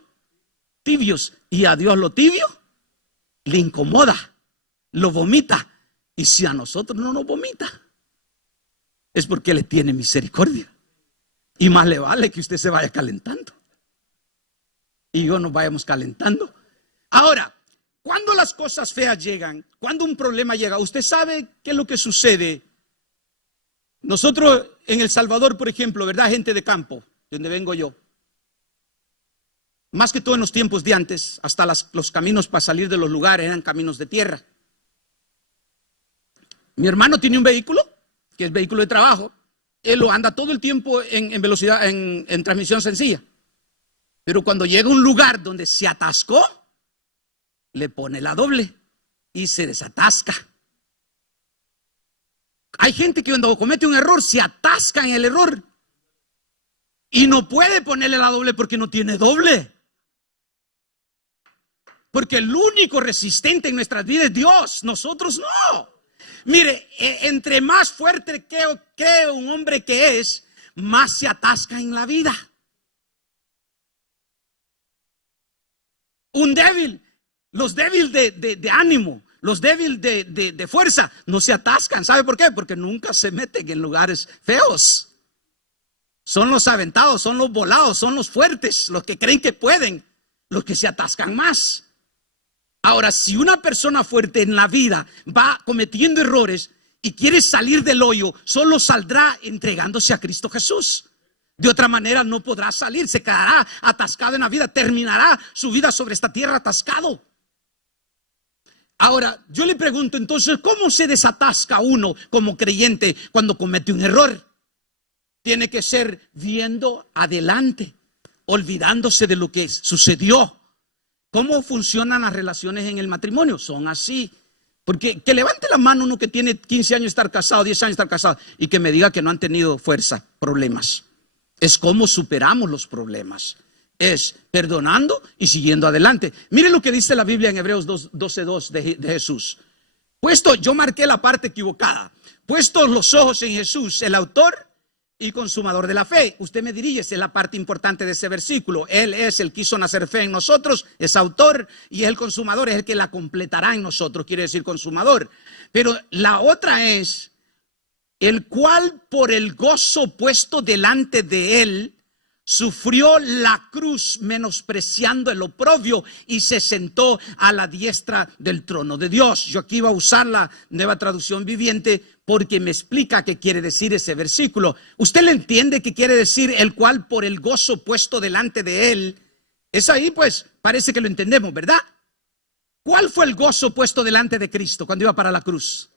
tibios, y a Dios lo tibio le incomoda, lo vomita. Y si a nosotros no nos vomita, es porque le tiene misericordia. Y más le vale que usted se vaya calentando y yo nos vayamos calentando. Ahora, cuando las cosas feas llegan, cuando un problema llega, usted sabe qué es lo que sucede. Nosotros en El Salvador, por ejemplo, ¿verdad? Gente de campo, de donde vengo yo. Más que todo en los tiempos de antes, hasta los caminos para salir de los lugares eran caminos de tierra. Mi hermano tiene un vehículo, que es vehículo de trabajo. Él lo anda todo el tiempo en velocidad, en transmisión sencilla. Pero cuando llega a un lugar donde se atascó, le pone la doble y se desatasca. Hay gente que cuando comete un error se atasca en el error y no puede ponerle la doble porque no tiene doble. Porque el único resistente en nuestras vidas es Dios, nosotros no. Mire, entre más fuerte cree un hombre que es, más se atasca en la vida. Un débil, los débiles de ánimo, los débiles de fuerza, no se atascan. ¿Sabe por qué? Porque nunca se meten en lugares feos. Son los aventados, son los volados, son los fuertes, los que creen que pueden, los que se atascan más. Ahora, si una persona fuerte en la vida va cometiendo errores y quiere salir del hoyo, solo saldrá entregándose a Cristo Jesús. De otra manera no podrá salir, se quedará atascado en la vida, terminará su vida sobre esta tierra atascado. Ahora, yo le pregunto entonces, ¿cómo se desatasca uno como creyente cuando comete un error? Tiene que ser viendo adelante, olvidándose de lo que sucedió. ¿Cómo funcionan las relaciones en el matrimonio? Son así. Porque que levante la mano uno que tiene 15 años de estar casado, 10 años de estar casado, y que me diga que no han tenido fuerza, problemas. Es cómo superamos los problemas. Es perdonando y siguiendo adelante. Mire lo que dice la Biblia en Hebreos 12:2 de Jesús. Yo marqué la parte equivocada. Puestos los ojos en Jesús, el autor y consumador de la fe. Usted me dirige, esa es la parte importante de ese versículo. Él es el que hizo nacer fe en nosotros, es autor, y es el consumador, es el que la completará en nosotros, quiere decir consumador. Pero la otra es, el cual por el gozo puesto delante de él, sufrió la cruz menospreciando el oprobio y se sentó a la diestra del trono de Dios. Yo aquí iba a usar la Nueva Traducción Viviente porque me explica qué quiere decir ese versículo. ¿Usted le entiende qué quiere decir el cual por el gozo puesto delante de él? Es ahí, pues, parece que lo entendemos, ¿verdad? ¿Cuál fue el gozo puesto delante de Cristo cuando iba para la cruz?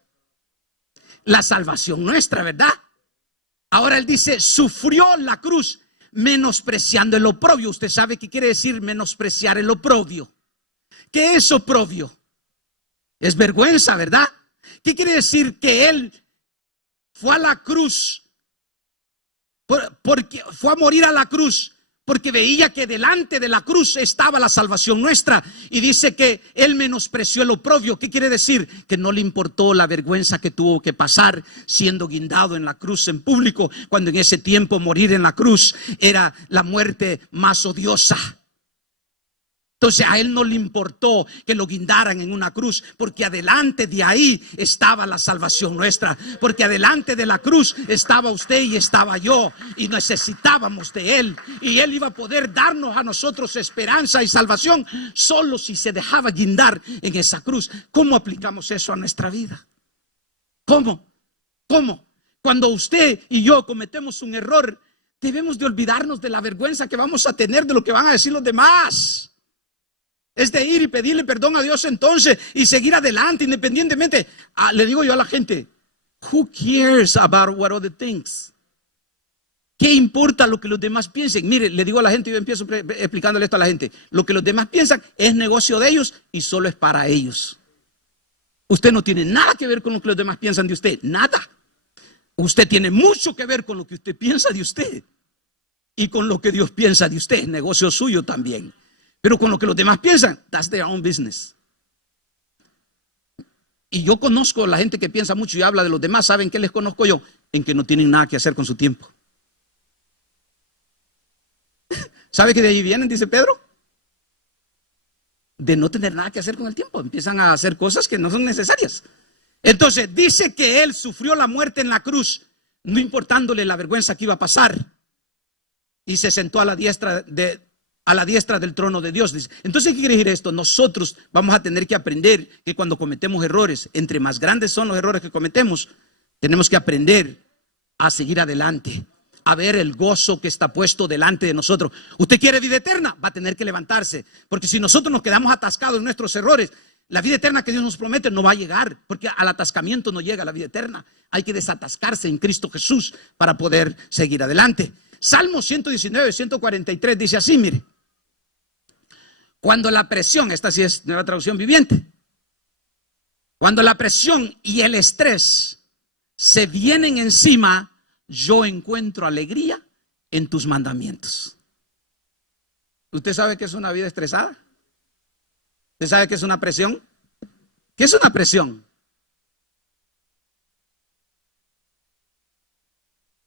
La salvación nuestra, ¿verdad? Ahora él dice, sufrió la cruz menospreciando el oprobio. Usted sabe qué quiere decir menospreciar el oprobio. ¿Qué es oprobio? Es vergüenza, ¿verdad? ¿Qué quiere decir? Que él fue a la cruz, porque fue a morir a la cruz, porque veía que delante de la cruz estaba la salvación nuestra. Y dice que él menospreció el oprobio. ¿Qué quiere decir? Que no le importó la vergüenza que tuvo que pasar siendo guindado en la cruz en público, cuando en ese tiempo morir en la cruz era la muerte más odiosa. Entonces a él no le importó que lo guindaran en una cruz, porque adelante de ahí estaba la salvación nuestra, porque adelante de la cruz estaba usted y estaba yo, y necesitábamos de él, y él iba a poder darnos a nosotros esperanza y salvación solo si se dejaba guindar en esa cruz. ¿Cómo aplicamos eso a nuestra vida? ¿Cómo? ¿Cómo? Cuando usted y yo cometemos un error, debemos de olvidarnos de la vergüenza que vamos a tener de lo que van a decir los demás. Es de ir y pedirle perdón a Dios entonces y seguir adelante independientemente. Le digo yo a la gente, who cares about what other things? ¿Qué importa lo que los demás piensen? Mire, le digo a la gente, yo empiezo explicándole esto a la gente. Lo que los demás piensan es negocio de ellos y solo es para ellos. Usted no tiene nada que ver con lo que los demás piensan de usted, nada. Usted tiene mucho que ver con lo que usted piensa de usted y con lo que Dios piensa de usted, negocio suyo también. Pero con lo que los demás piensan, that's their own business. Y yo conozco a la gente que piensa mucho y habla de los demás. ¿Saben qué les conozco yo? En que no tienen nada que hacer con su tiempo. ¿Sabe que de ahí vienen, dice Pedro? De no tener nada que hacer con el tiempo. Empiezan a hacer cosas que no son necesarias. Entonces dice que él sufrió la muerte en la cruz, no importándole la vergüenza que iba a pasar. Y se sentó a la diestra del trono de Dios. Dice. Entonces, ¿qué quiere decir esto? Nosotros vamos a tener que aprender que cuando cometemos errores, entre más grandes son los errores que cometemos, tenemos que aprender a seguir adelante, a ver el gozo que está puesto delante de nosotros. ¿Usted quiere vida eterna? Va a tener que levantarse, porque si nosotros nos quedamos atascados en nuestros errores, la vida eterna que Dios nos promete no va a llegar, porque al atascamiento no llega la vida eterna. Hay que desatascarse en Cristo Jesús para poder seguir adelante. Salmo 119, 143 dice así, mire. Cuando la presión, esta sí es nueva traducción viviente, cuando la presión y el estrés se vienen encima, yo encuentro alegría en tus mandamientos. ¿Usted sabe qué es una vida estresada? ¿Usted sabe qué es una presión? ¿Qué es una presión?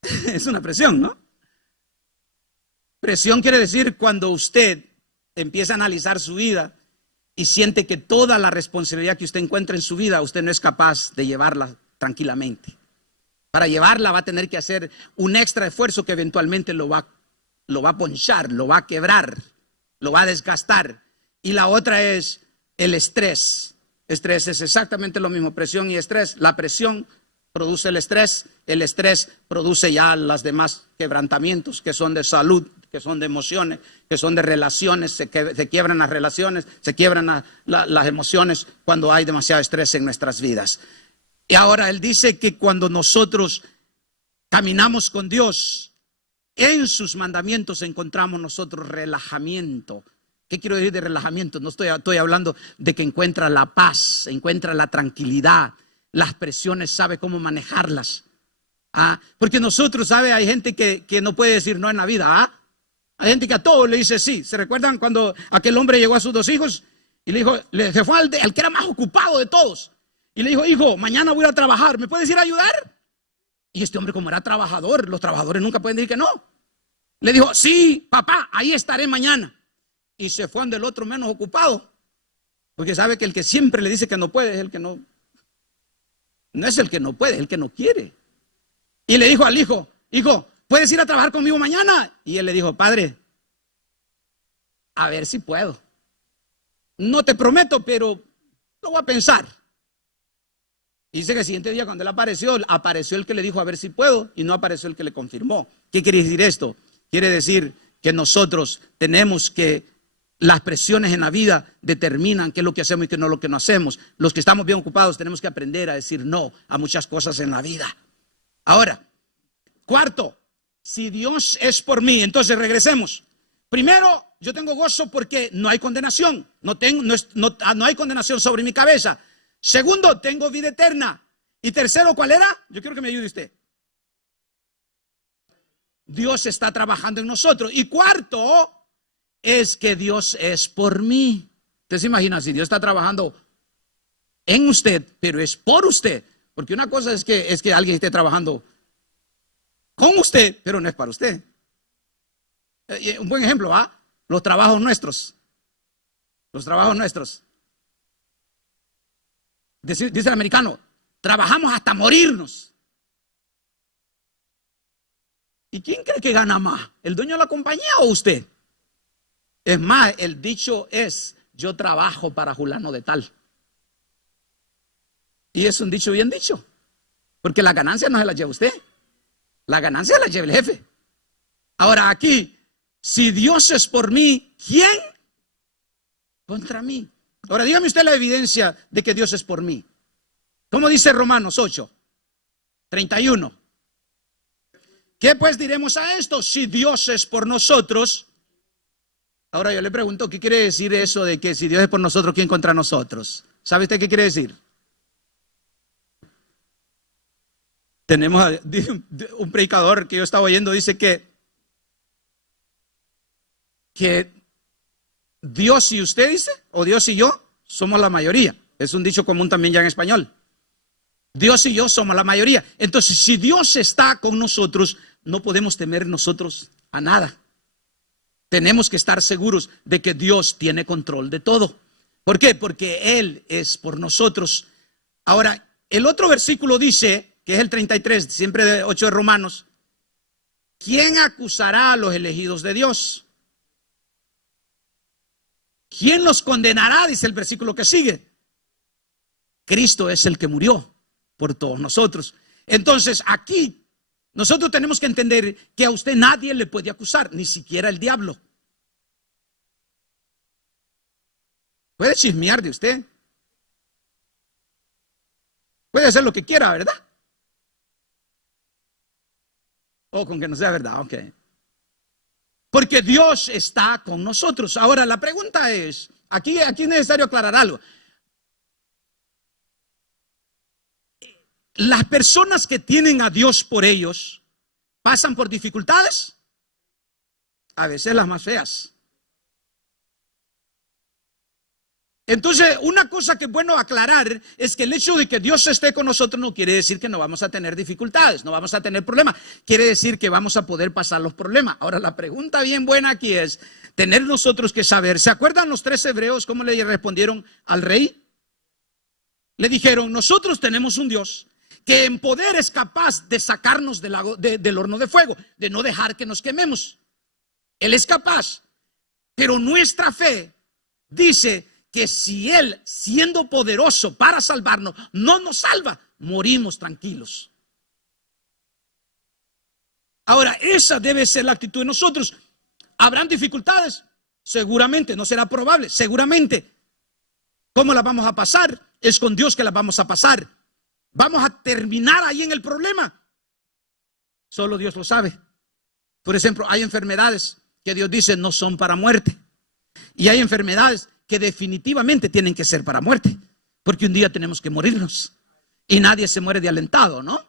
Es una presión, ¿no? Presión quiere decir cuando usted empieza a analizar su vida y siente que toda la responsabilidad que usted encuentra en su vida, usted no es capaz de llevarla tranquilamente. Para llevarla va a tener que hacer un extra esfuerzo que eventualmente lo va a ponchar, lo va a quebrar, lo va a desgastar. Y la otra es el estrés. Estrés es exactamente lo mismo, presión y estrés. La presión produce el estrés produce ya los demás quebrantamientos que son de salud, que son de emociones, que son de relaciones, se quiebran las relaciones, se quiebran las emociones cuando hay demasiado estrés en nuestras vidas. Y ahora él dice que cuando nosotros caminamos con Dios, en sus mandamientos encontramos nosotros relajamiento. ¿Qué quiero decir de relajamiento? No estoy hablando de que encuentra la paz, encuentra la tranquilidad, las presiones, sabe cómo manejarlas. Porque nosotros, ¿sabe? Hay gente que no puede decir no en la vida. Hay gente que a todo le dice sí. ¿Se recuerdan cuando aquel hombre llegó a sus 2 hijos y le dijo, se fue al que era más ocupado de todos? Y le dijo, hijo, mañana voy a ir a trabajar, ¿me puedes ir a ayudar? Y este hombre, como era trabajador, los trabajadores nunca pueden decir que no. Le dijo, sí, papá, ahí estaré mañana. Y se fue donde el otro menos ocupado. Porque sabe que el que siempre le dice que no puede es el que no. No es el que no puede, es el que no quiere. Y le dijo al hijo, hijo, ¿puedes ir a trabajar conmigo mañana? Y él le dijo, padre, a ver si puedo. No te prometo, pero lo voy a pensar. Y dice que el siguiente día cuando él apareció el que le dijo a ver si puedo y no apareció el que le confirmó. ¿Qué quiere decir esto? Quiere decir que nosotros tenemos que, las presiones en la vida determinan qué es lo que hacemos y qué no es lo que no hacemos. Los que estamos bien ocupados tenemos que aprender a decir no a muchas cosas en la vida. Ahora, cuarto, si Dios es por mí, entonces regresemos. Primero, yo tengo gozo porque no hay condenación. No hay condenación sobre mi cabeza. Segundo, tengo vida eterna. Y tercero, ¿cuál era? Yo quiero que me ayude usted. Dios está trabajando en nosotros. Y cuarto, es que Dios es por mí. Usted se imagina si Dios está trabajando en usted, pero es por usted. Porque una cosa es que alguien esté trabajando con usted, pero no es para usted. Un buen ejemplo, los trabajos nuestros. Los trabajos nuestros. Dice el americano, trabajamos hasta morirnos. ¿Y quién cree que gana más? ¿El dueño de la compañía o usted? Es más, el dicho es, yo trabajo para fulano de tal. Y es un dicho bien dicho. Porque la ganancia no se la lleva usted. La ganancia la lleva el jefe. Ahora aquí, si Dios es por mí, ¿quién contra mí? Ahora dígame usted la evidencia de que Dios es por mí. ¿Cómo dice Romanos 8:31? ¿Qué pues diremos a esto? Si Dios es por nosotros. Ahora yo le pregunto, ¿qué quiere decir eso de que si Dios es por nosotros, ¿quién contra nosotros? ¿Sabe usted qué quiere decir? Tenemos un predicador que yo estaba oyendo, dice que Dios y usted, dice, o Dios y yo, somos la mayoría. Es un dicho común también ya en español. Dios y yo somos la mayoría. Entonces, si Dios está con nosotros, no podemos temer nosotros a nada. Tenemos que estar seguros de que Dios tiene control de todo. ¿Por qué? Porque Él es por nosotros. Ahora, el otro versículo dice, que es el 33, siempre de 8 de Romanos, ¿quién acusará a los elegidos de Dios? ¿Quién los condenará? Dice el versículo que sigue. Cristo es el que murió por todos nosotros. Entonces, aquí nosotros tenemos que entender que a usted nadie le puede acusar, ni siquiera el diablo. Puede chismear de usted. Puede hacer lo que quiera, ¿verdad? O con que no sea verdad, ok. Porque Dios está con nosotros. Ahora la pregunta es, aquí es necesario aclarar algo. Las personas que tienen a Dios por ellos, ¿pasan por dificultades? A veces las más feas. Entonces, una cosa que es bueno aclarar es que el hecho de que Dios esté con nosotros no quiere decir que no vamos a tener dificultades, no vamos a tener problemas. Quiere decir que vamos a poder pasar los problemas. Ahora, la pregunta bien buena aquí es tener nosotros que saber. ¿Se acuerdan los 3 hebreos cómo le respondieron al rey? Le dijeron, nosotros tenemos un Dios que en poder es capaz de sacarnos del horno de fuego, de no dejar que nos quememos. Él es capaz, pero nuestra fe dice que si Él, siendo poderoso para salvarnos, no nos salva, morimos tranquilos. Ahora, esa debe ser la actitud de nosotros. ¿Habrán dificultades? Seguramente, no será probable, seguramente. ¿Cómo las vamos a pasar? Es con Dios que las vamos a pasar. ¿Vamos a terminar ahí en el problema? Solo Dios lo sabe. Por ejemplo, hay enfermedades que Dios dice no son para muerte. Y hay enfermedades que definitivamente tienen que ser para muerte, porque un día tenemos que morirnos y nadie se muere de alentado, ¿no?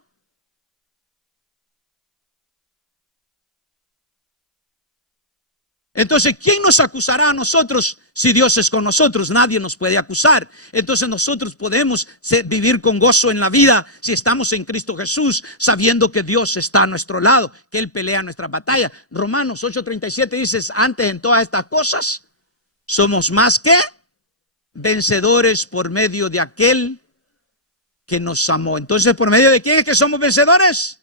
Entonces, ¿quién nos acusará a nosotros si Dios es con nosotros? Nadie nos puede acusar. Entonces nosotros podemos vivir con gozo en la vida si estamos en Cristo Jesús, sabiendo que Dios está a nuestro lado, que Él pelea nuestra batalla. Romanos 8:37 dice, antes en todas estas cosas somos más que vencedores por medio de aquel que nos amó. Entonces, ¿por medio de quién es que somos vencedores?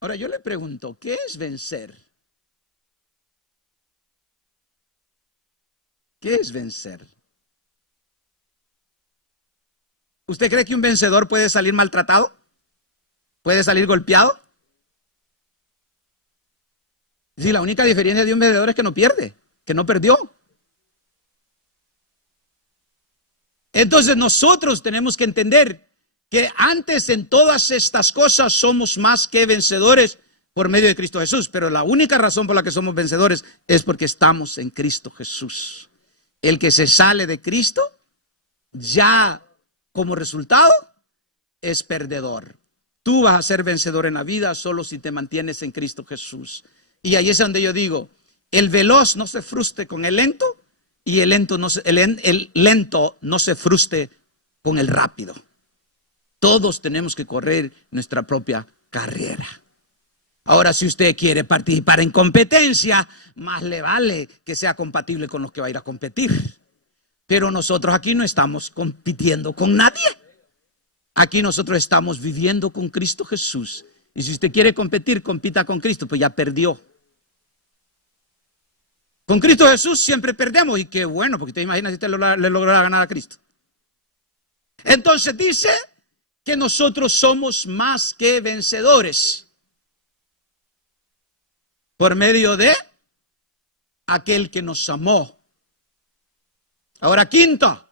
Ahora yo le pregunto, ¿qué es vencer? ¿Qué es vencer? ¿Usted cree que un vencedor puede salir maltratado? ¿Puede salir golpeado? Sí, la única diferencia de un vencedor es que no pierde, que no perdió. Entonces nosotros tenemos que entender que antes en todas estas cosas somos más que vencedores por medio de Cristo Jesús. Pero la única razón por la que somos vencedores es porque estamos en Cristo Jesús. El que se sale de Cristo ya como resultado es perdedor. Tú vas a ser vencedor en la vida solo si te mantienes en Cristo Jesús. Y ahí es donde yo digo, el veloz no se frustre con el lento y el lento no se frustre con el rápido. Todos tenemos que correr nuestra propia carrera. Ahora, si usted quiere participar en competencia, más le vale que sea compatible con los que va a ir a competir. Pero nosotros aquí no estamos compitiendo con nadie. Aquí nosotros estamos viviendo con Cristo Jesús. Y si usted quiere competir, compita con Cristo, pues ya perdió. Con Cristo Jesús siempre perdemos. Y qué bueno, porque te imaginas si usted le logra ganar a Cristo. Entonces dice que nosotros somos más que vencedores por medio de aquel que nos amó. Ahora, quinto,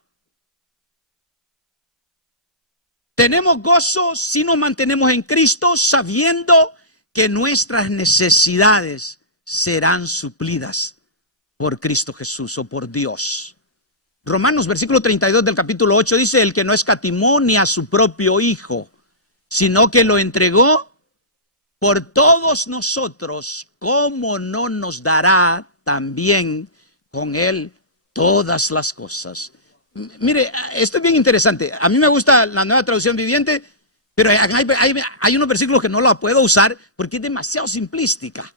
tenemos gozo si nos mantenemos en Cristo, sabiendo que nuestras necesidades serán suplidas por Cristo Jesús o por Dios. Romanos, versículo 32 del capítulo 8 dice: el que no escatimó ni a su propio Hijo, sino que lo entregó por todos nosotros, ¿cómo no nos dará también con él todas las cosas? Mire, esto es bien interesante. A mí me gusta la Nueva Traducción Viviente, pero hay unos versículos que no la puedo usar porque es demasiado simplística.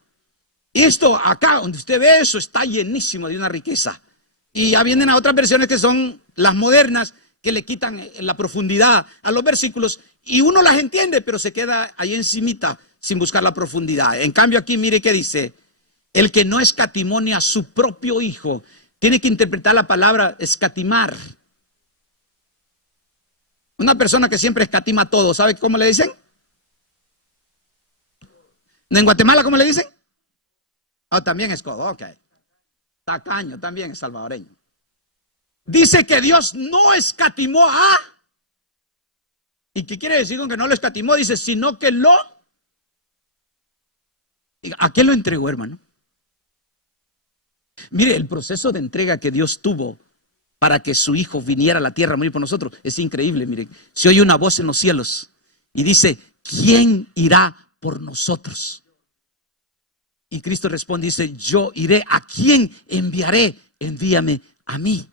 Esto acá, donde usted ve eso, está llenísimo de una riqueza. Y ya vienen a otras versiones que son las modernas, que le quitan la profundidad a los versículos y uno las entiende, pero se queda ahí encimita sin buscar la profundidad. En cambio aquí mire qué dice: el que no escatimó ni a su propio Hijo. Tiene que interpretar la palabra escatimar. Una persona que siempre escatima todo, ¿sabe cómo le dicen? ¿En Guatemala cómo le dicen? Oh, también es codo, ok. Tacaño, también es salvadoreño. Dice que Dios no escatimó a. ¿Y qué quiere decir con que no lo escatimó? Dice, sino que lo. ¿A qué lo entregó, hermano? Mire, el proceso de entrega que Dios tuvo para que su Hijo viniera a la tierra a morir por nosotros es increíble. Mire, se oye una voz en los cielos y dice: ¿quién irá por nosotros? Y Cristo responde y dice: yo iré. ¿A quién enviaré? Envíame a mí.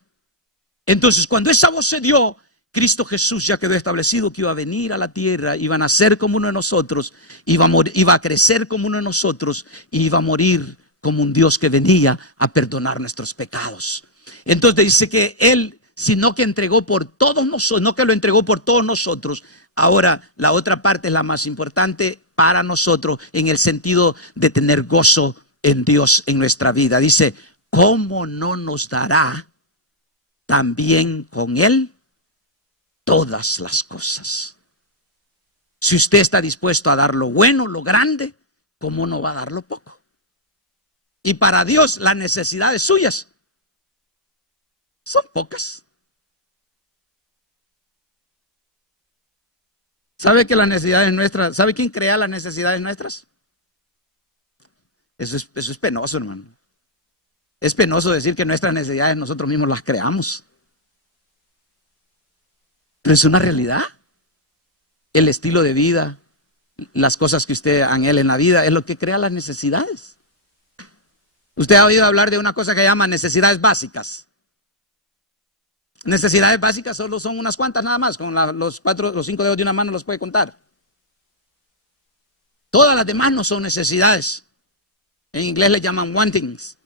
Entonces, cuando esa voz se dio, Cristo Jesús ya quedó establecido que iba a venir a la tierra, iba a nacer como uno de nosotros, iba a crecer como uno de nosotros, y iba a morir como un Dios que venía a perdonar nuestros pecados. Entonces dice que Él, sino que entregó por todos nosotros, no que lo entregó por todos nosotros. Ahora, la otra parte es la más importante para nosotros en el sentido de tener gozo en Dios en nuestra vida. Dice: ¿cómo no nos dará también con Él todas las cosas? Si usted está dispuesto a dar lo bueno, lo grande, ¿cómo no va a dar lo poco? Y para Dios las necesidades suyas son pocas. ¿Sabe que las necesidades nuestras, sabe quién crea las necesidades nuestras? Eso es penoso, hermano. Es penoso decir que nuestras necesidades nosotros mismos las creamos. Pero es una realidad. El estilo de vida, las cosas que usted anhela en la vida, es lo que crea las necesidades. Usted ha oído hablar de una cosa que llama necesidades básicas. Necesidades básicas solo son unas cuantas nada más. Con los 5 dedos de una mano los puede contar. Todas las demás no son necesidades. En inglés le llaman wantings.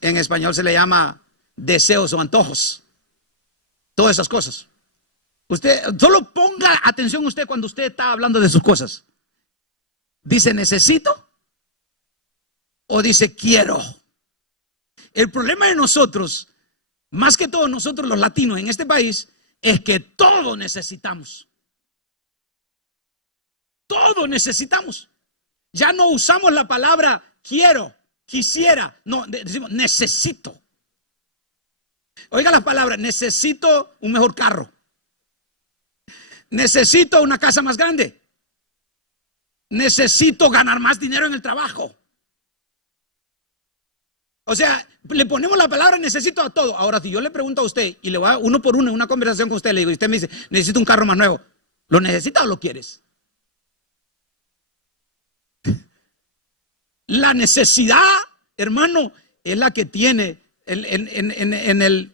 En español se le llama deseos o antojos. Todas esas cosas. Usted solo ponga atención usted cuando usted está hablando de sus cosas. ¿Dice necesito? ¿O dice quiero? El problema de nosotros, más que todos nosotros los latinos en este país, es que todo necesitamos. Todo necesitamos. Ya no usamos la palabra quiero, quisiera. No, decimos necesito. Oiga las palabras: necesito un mejor carro. Necesito una casa más grande. Necesito ganar más dinero en el trabajo. O sea, le ponemos la palabra necesito a todo. Ahora, si yo le pregunto a usted y le voy a uno por uno en una conversación con usted, le digo, y usted me dice, necesito un carro más nuevo, ¿lo necesitas o lo quieres? La necesidad, hermano, es la que tiene la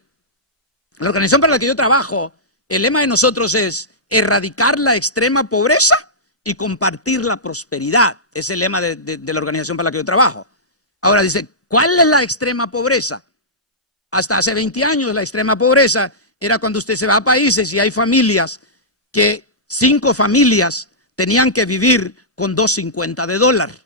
organización para la que yo trabajo. El lema de nosotros es erradicar la extrema pobreza y compartir la prosperidad. Es el lema de la organización para la que yo trabajo. Ahora dice, ¿cuál es la extrema pobreza? Hasta hace 20 años la extrema pobreza era cuando usted se va a países y hay familias que 5 familias tenían que vivir con $2.50 de dólar.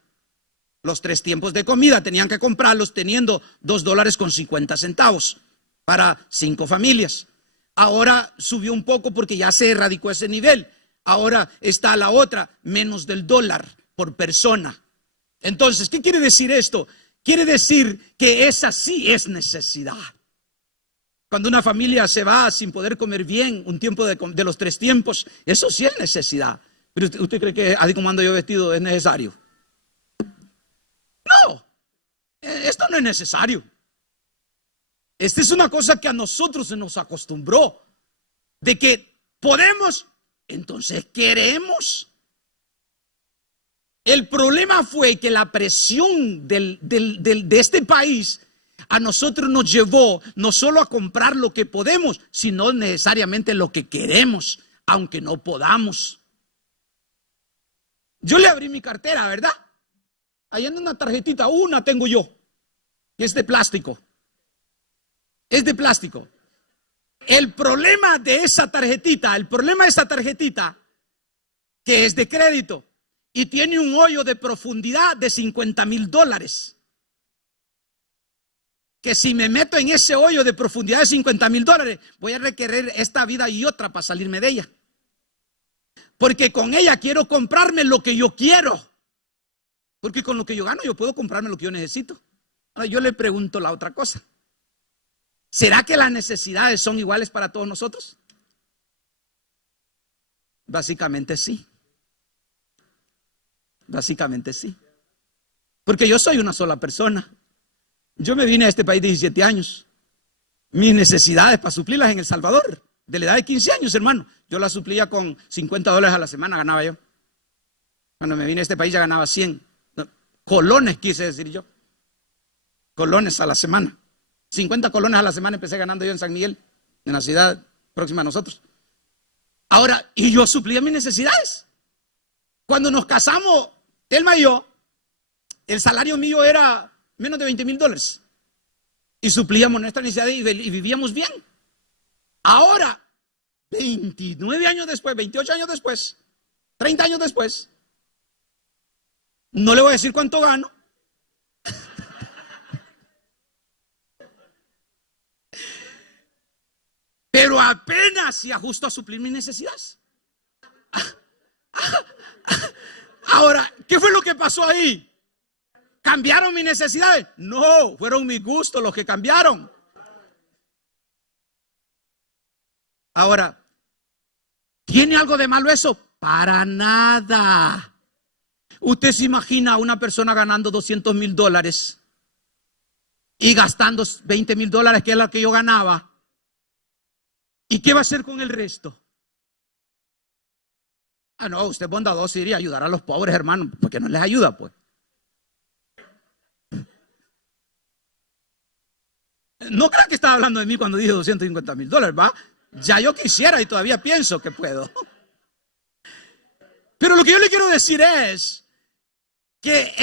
Los 3 tiempos de comida tenían que comprarlos teniendo $2.50 para 5 familias. Ahora subió un poco porque ya se erradicó ese nivel. Ahora está la otra, menos del dólar por persona. Entonces, ¿qué quiere decir esto? Quiere decir que esa sí es necesidad. Cuando una familia se va sin poder comer bien un tiempo de los 3 tiempos, eso sí es necesidad. Pero usted cree que así como ando yo vestido es necesario. No, esto no es necesario. Esta es una cosa que a nosotros se nos acostumbró, de que podemos, entonces queremos. El problema fue que la presión de este país a nosotros nos llevó no solo a comprar lo que podemos, sino necesariamente lo que queremos, aunque no podamos. Yo le abrí mi cartera, ¿verdad? Ahí anda una tarjetita, una tengo yo, que es de plástico. Es de plástico. El problema de esa tarjetita, que es de crédito y tiene un hoyo de profundidad de $50,000. Que si me meto en ese hoyo de profundidad de $50,000, voy a requerir esta vida y otra para salirme de ella. Porque con ella quiero comprarme lo que yo quiero. Porque con lo que yo gano yo puedo comprarme lo que yo necesito. Ahora yo le pregunto la otra cosa. ¿Será que las necesidades son iguales para todos nosotros? Básicamente sí. Básicamente sí. Porque yo soy una sola persona. Yo me vine a este país de 17 años. Mis necesidades para suplirlas en El Salvador, de la edad de 15 años, hermano. Yo las suplía con $50 a la semana, ganaba yo. Cuando me vine a este país ya ganaba 100. Colones, quise decir yo. Colones a la semana. 50 colones a la semana empecé ganando yo en San Miguel, en la ciudad próxima a nosotros. Ahora, y yo suplía mis necesidades. Cuando nos casamos, Telma y yo, el salario mío era menos de $20,000. Y suplíamos nuestras necesidades y vivíamos bien. Ahora, 29 años después, 28 años después, 30 años después, no le voy a decir cuánto gano. Pero apenas se ajusto a suplir mis necesidades. Ahora, ¿qué fue lo que pasó ahí? ¿Cambiaron mis necesidades? No, fueron mis gustos los que cambiaron. Ahora, ¿tiene algo de malo eso? Para nada. Usted se imagina a una persona ganando $200,000 y gastando $20,000, que es la que yo ganaba. ¿Y qué va a hacer con el resto? Ah, no, usted es bondadoso y iría a ayudar a los pobres, hermano, porque no les ayuda, pues. No crean que estaba hablando de mí cuando dije $250,000, ¿va? Ya yo quisiera y todavía pienso que puedo. Pero lo que yo le quiero decir es que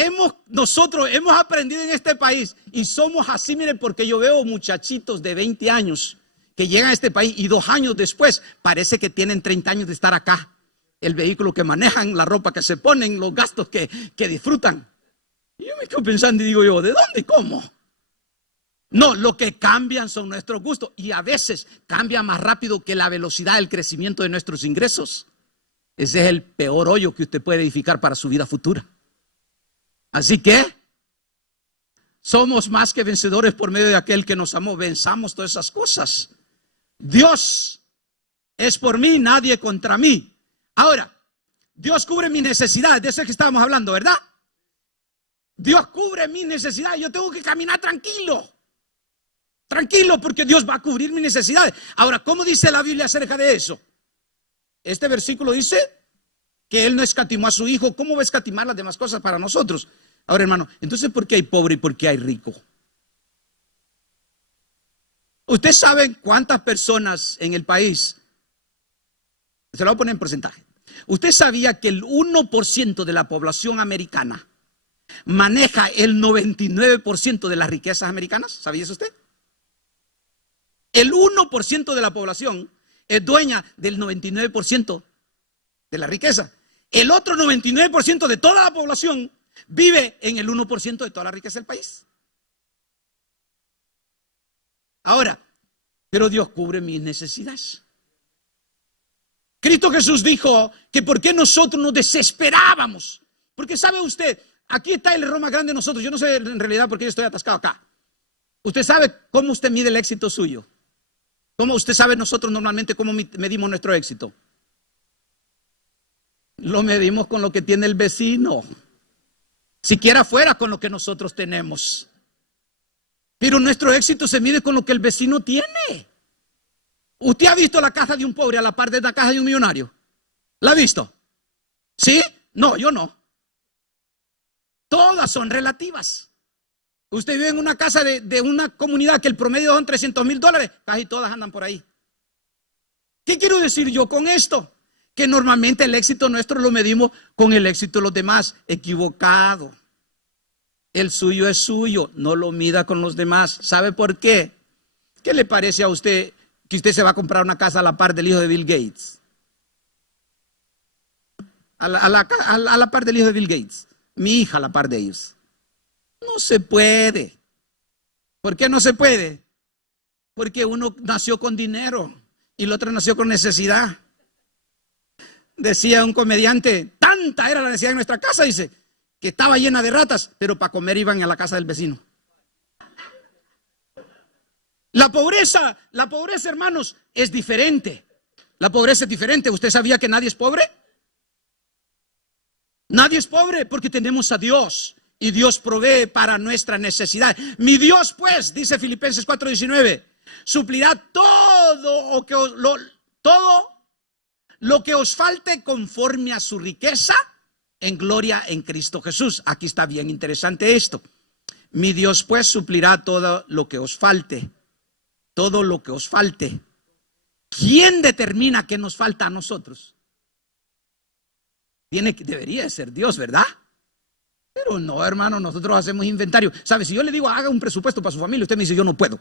nosotros hemos aprendido en este país y somos así, miren, porque yo veo muchachitos de 20 años que llegan a este país y 2 años después parece que tienen 30 años de estar acá. El vehículo que manejan, la ropa que se ponen, los gastos que disfrutan. Y yo me quedo pensando y digo yo, ¿de dónde y cómo? No, lo que cambian son nuestros gustos y a veces cambia más rápido que la velocidad del crecimiento de nuestros ingresos. Ese es el peor hoyo que usted puede edificar para su vida futura. Así que somos más que vencedores por medio de aquel que nos amó. Venzamos todas esas cosas. Dios es por mí, nadie contra mí. Ahora, Dios cubre mis necesidades, de eso es que estábamos hablando, ¿verdad? Dios cubre mis necesidades, yo tengo que caminar tranquilo. Tranquilo, porque Dios va a cubrir mis necesidades. Ahora, ¿cómo dice la Biblia acerca de eso? Este versículo dice que Él no escatimó a su Hijo. ¿Cómo va a escatimar las demás cosas para nosotros? Ahora, hermano, entonces, ¿por qué hay pobre y por qué hay rico? ¿Usted sabe cuántas personas en el país? Se lo voy a poner en porcentaje. ¿Usted sabía que el 1% de la población americana maneja el 99% de las riquezas americanas? ¿Sabía eso usted? El 1% de la población es dueña del 99% de la riqueza. El otro 99% de toda la población vive en el 1% de toda la riqueza del país. Ahora, pero Dios cubre mis necesidades. Cristo Jesús dijo que por qué nosotros nos desesperábamos. Porque sabe usted, aquí está el error más grande de nosotros. Yo no sé en realidad por qué yo estoy atascado acá. Usted sabe cómo usted mide el éxito suyo. ¿Cómo usted sabe nosotros normalmente cómo medimos nuestro éxito? Lo medimos con lo que tiene el vecino. Siquiera fuera con lo que nosotros tenemos. Pero nuestro éxito se mide con lo que el vecino tiene. ¿Usted ha visto la casa de un pobre a la par de la casa de un millonario? ¿La ha visto? ¿Sí? No, yo no. Todas son relativas. Usted vive en una casa de una comunidad que el promedio son $300,000, casi todas andan por ahí. ¿Qué quiero decir yo con esto? Que normalmente el éxito nuestro lo medimos con el éxito de los demás. Equivocado. El suyo es suyo, no lo mida con los demás. ¿Sabe por qué? ¿Qué le parece a usted que usted se va a comprar una casa a la par del hijo de Bill Gates? A la par del hijo de Bill Gates. Mi hija a la par de ellos. No se puede. ¿Por qué no se puede? Porque uno nació con dinero y el otro nació con necesidad. Decía un comediante, tanta era la necesidad de nuestra casa, dice, que estaba llena de ratas, pero para comer iban a la casa del vecino. La pobreza, hermanos, es diferente. La pobreza es diferente. ¿Usted sabía que nadie es pobre? Nadie es pobre porque tenemos a Dios y Dios provee para nuestra necesidad. Mi Dios, pues, dice Filipenses 4:19, suplirá todo lo que os falte conforme a su riqueza en gloria en Cristo Jesús. Aquí está bien interesante esto. Mi Dios, pues, suplirá todo lo que os falte. Todo lo que os falte. ¿Quién determina qué nos falta a nosotros? Debería de ser Dios, ¿verdad? Pero no, hermano, nosotros hacemos inventario. ¿Sabe? Si yo le digo, haga un presupuesto para su familia, usted me dice, yo no puedo.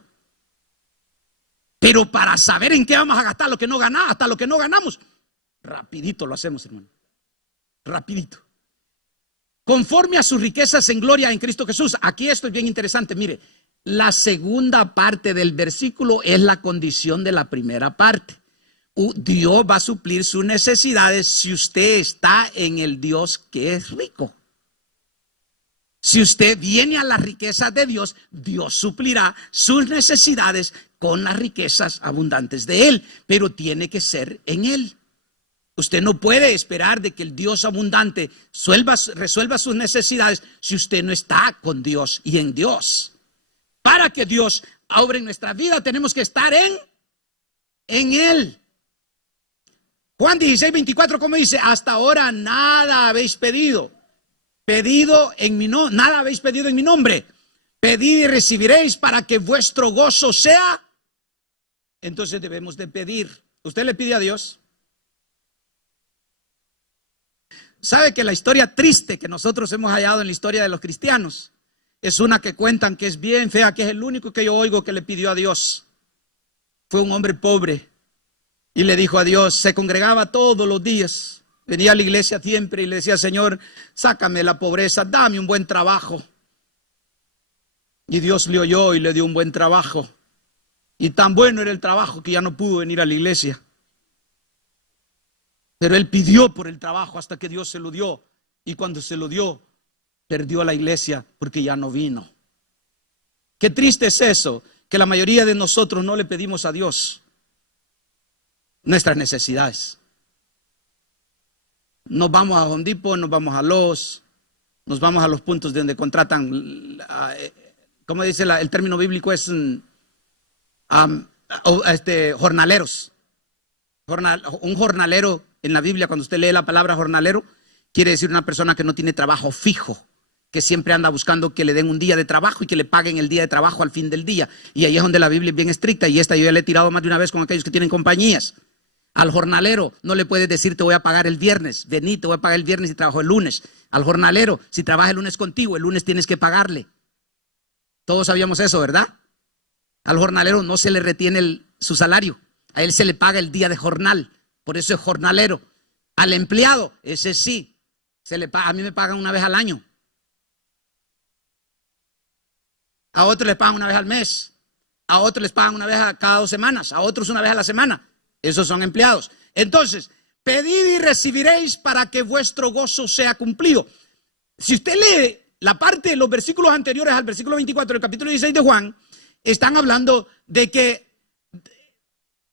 Pero para saber en qué vamos a gastar lo que no ganamos, hasta lo que no ganamos, rapidito lo hacemos, hermano. Rapidito. Conforme a sus riquezas en gloria en Cristo Jesús. Aquí esto es bien interesante, mire. La segunda parte del versículo es la condición de la primera parte. Dios va a suplir sus necesidades si usted está en el Dios que es rico. Si usted viene a las riquezas de Dios, Dios suplirá sus necesidades con las riquezas abundantes de Él, pero tiene que ser en Él. Usted no puede esperar de que el Dios abundante resuelva sus necesidades si usted no está con Dios y en Dios. Para que Dios obre en nuestra vida tenemos que estar en Él. Juan 16:24, ¿cómo dice? Hasta ahora nada habéis pedido. Nada habéis pedido en mi nombre. Pedid y recibiréis para que vuestro gozo sea. Entonces debemos de pedir. ¿Usted le pide a Dios? ¿Sabe que la historia triste que nosotros hemos hallado en la historia de los cristianos es una que cuentan que es bien fea, que es el único que yo oigo que le pidió a Dios? Fue un hombre pobre y le dijo a Dios, se congregaba todos los días, venía a la iglesia siempre y le decía, Señor, sácame la pobreza, dame un buen trabajo. Y Dios le oyó y le dio un buen trabajo. Y tan bueno era el trabajo que ya no pudo venir a la iglesia. Pero él pidió por el trabajo hasta que Dios se lo dio. Y cuando se lo dio, perdió la iglesia porque ya no vino. Qué triste es eso, que la mayoría de nosotros no le pedimos a Dios nuestras necesidades. Nos vamos a Home Depot, nos vamos a Lowe's, nos vamos a los puntos de donde contratan, ¿cómo dice el término bíblico? Es jornaleros. Un jornalero en la Biblia, cuando usted lee la palabra jornalero, quiere decir una persona que no tiene trabajo fijo, que siempre anda buscando que le den un día de trabajo y que le paguen el día de trabajo al fin del día. Y ahí es donde la Biblia es bien estricta, y esta yo ya le he tirado más de una vez con aquellos que tienen compañías. Al jornalero no le puedes decir te voy a pagar el viernes, vení, te voy a pagar el viernes y trabajo el lunes. Al jornalero, si trabaja el lunes contigo, el lunes tienes que pagarle. Todos sabíamos eso, ¿verdad? Al jornalero no se le retiene su salario, a él se le paga el día de jornal, por eso es jornalero. Al empleado, ese sí, a mí me pagan una vez al año. A otros les pagan una vez al mes, a otros les pagan una vez cada 2 semanas, a otros una vez a la semana. Esos son empleados. Entonces, pedid y recibiréis para que vuestro gozo sea cumplido. Si usted lee la parte de los versículos anteriores al versículo 24 del capítulo 16 de Juan, están hablando de que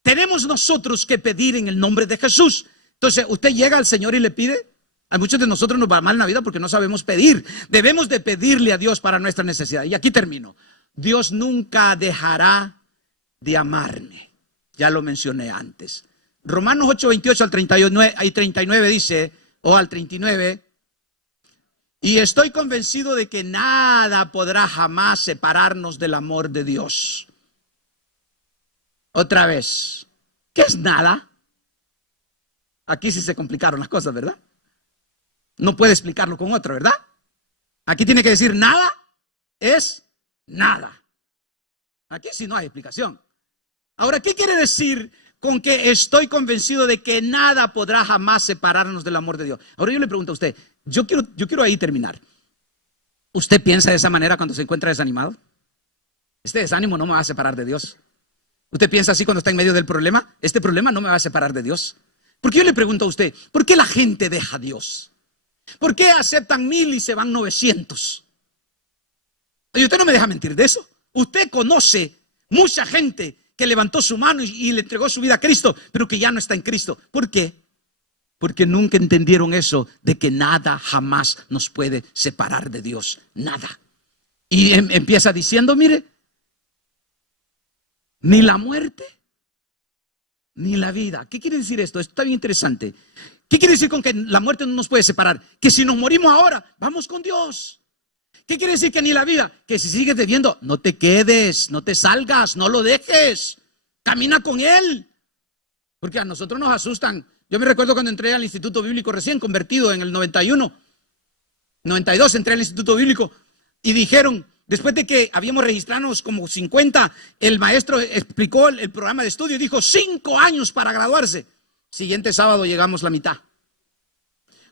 tenemos nosotros que pedir en el nombre de Jesús. Entonces, usted llega al Señor y le pide. A muchos de nosotros nos va mal en la vida porque no sabemos pedir. Debemos de pedirle a Dios para nuestra necesidad. Y aquí termino. Dios nunca dejará de amarme. Ya lo mencioné antes. Romanos 8, 28 al 39 dice, o al 39, y estoy convencido de que nada podrá jamás separarnos del amor de Dios. Otra vez, ¿qué es nada? Aquí sí se complicaron las cosas, ¿verdad? No puede explicarlo con otro, ¿verdad? Aquí tiene que decir nada es nada. Aquí sí no hay explicación. Ahora, ¿qué quiere decir con que estoy convencido de que nada podrá jamás separarnos del amor de Dios? Ahora yo le pregunto a usted, yo quiero ahí terminar. ¿Usted piensa de esa manera cuando se encuentra desanimado? Este desánimo no me va a separar de Dios. ¿Usted piensa así cuando está en medio del problema? Este problema no me va a separar de Dios. Porque yo le pregunto a usted, ¿por qué la gente deja a Dios? ¿Por qué aceptan 1000 y se van 900? Y usted no me deja mentir de eso. Usted conoce mucha gente que levantó su mano y le entregó su vida a Cristo, pero que ya no está en Cristo. ¿Por qué? Porque nunca entendieron eso de que nada jamás nos puede separar de Dios. Nada. Y empieza diciendo, mire, ni la muerte, ni la vida. ¿Qué quiere decir esto? Esto está bien interesante. ¿Qué quiere decir con que la muerte no nos puede separar? Que si nos morimos ahora, vamos con Dios. ¿Qué quiere decir que ni la vida? Que si sigues debiendo, no te quedes, no te salgas, no lo dejes. Camina con Él. Porque a nosotros nos asustan. Yo me recuerdo cuando entré al Instituto Bíblico recién convertido en el 91, 92 entré al Instituto Bíblico y dijeron, después de que habíamos registrado como 50, el maestro explicó el programa de estudio y dijo 5 años para graduarse. Siguiente sábado llegamos la mitad.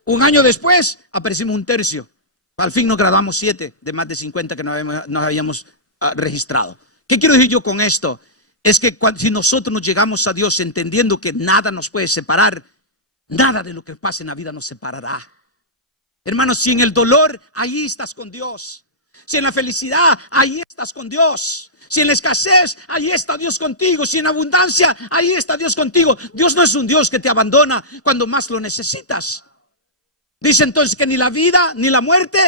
Un año después aparecimos 1/3. Al fin nos graduamos 7 de más de 50 que nos habíamos registrado. ¿Qué quiero decir yo con esto? Es que si nosotros nos llegamos a Dios entendiendo que nada nos puede separar, nada de lo que pase en la vida nos separará. Hermanos, si en el dolor, ahí estás con Dios. Si en la felicidad, ahí estás con Dios. Si en la escasez, ahí está Dios contigo. Si en abundancia, ahí está Dios contigo. Dios no es un Dios que te abandona cuando más lo necesitas. Dice entonces que ni la vida, ni la muerte,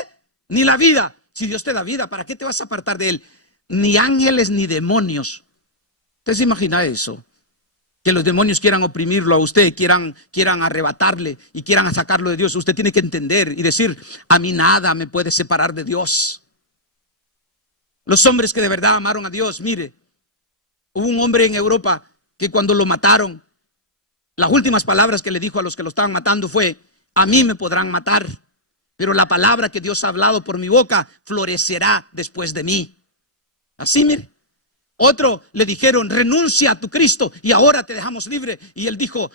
ni la vida. Si Dios te da vida, ¿para qué te vas a apartar de Él? Ni ángeles ni demonios. ¿Usted se imagina eso? Que los demonios quieran oprimirlo a usted, quieran arrebatarle y quieran sacarlo de Dios. Usted tiene que entender y decir, a mí nada me puede separar de Dios. Los hombres que de verdad amaron a Dios, mire, hubo un hombre en Europa que cuando lo mataron, las últimas palabras que le dijo a los que lo estaban matando fue, a mí me podrán matar, pero la palabra que Dios ha hablado por mi boca florecerá después de mí. Así, mire. Otro le dijeron, renuncia a tu Cristo y ahora te dejamos libre. Y él dijo,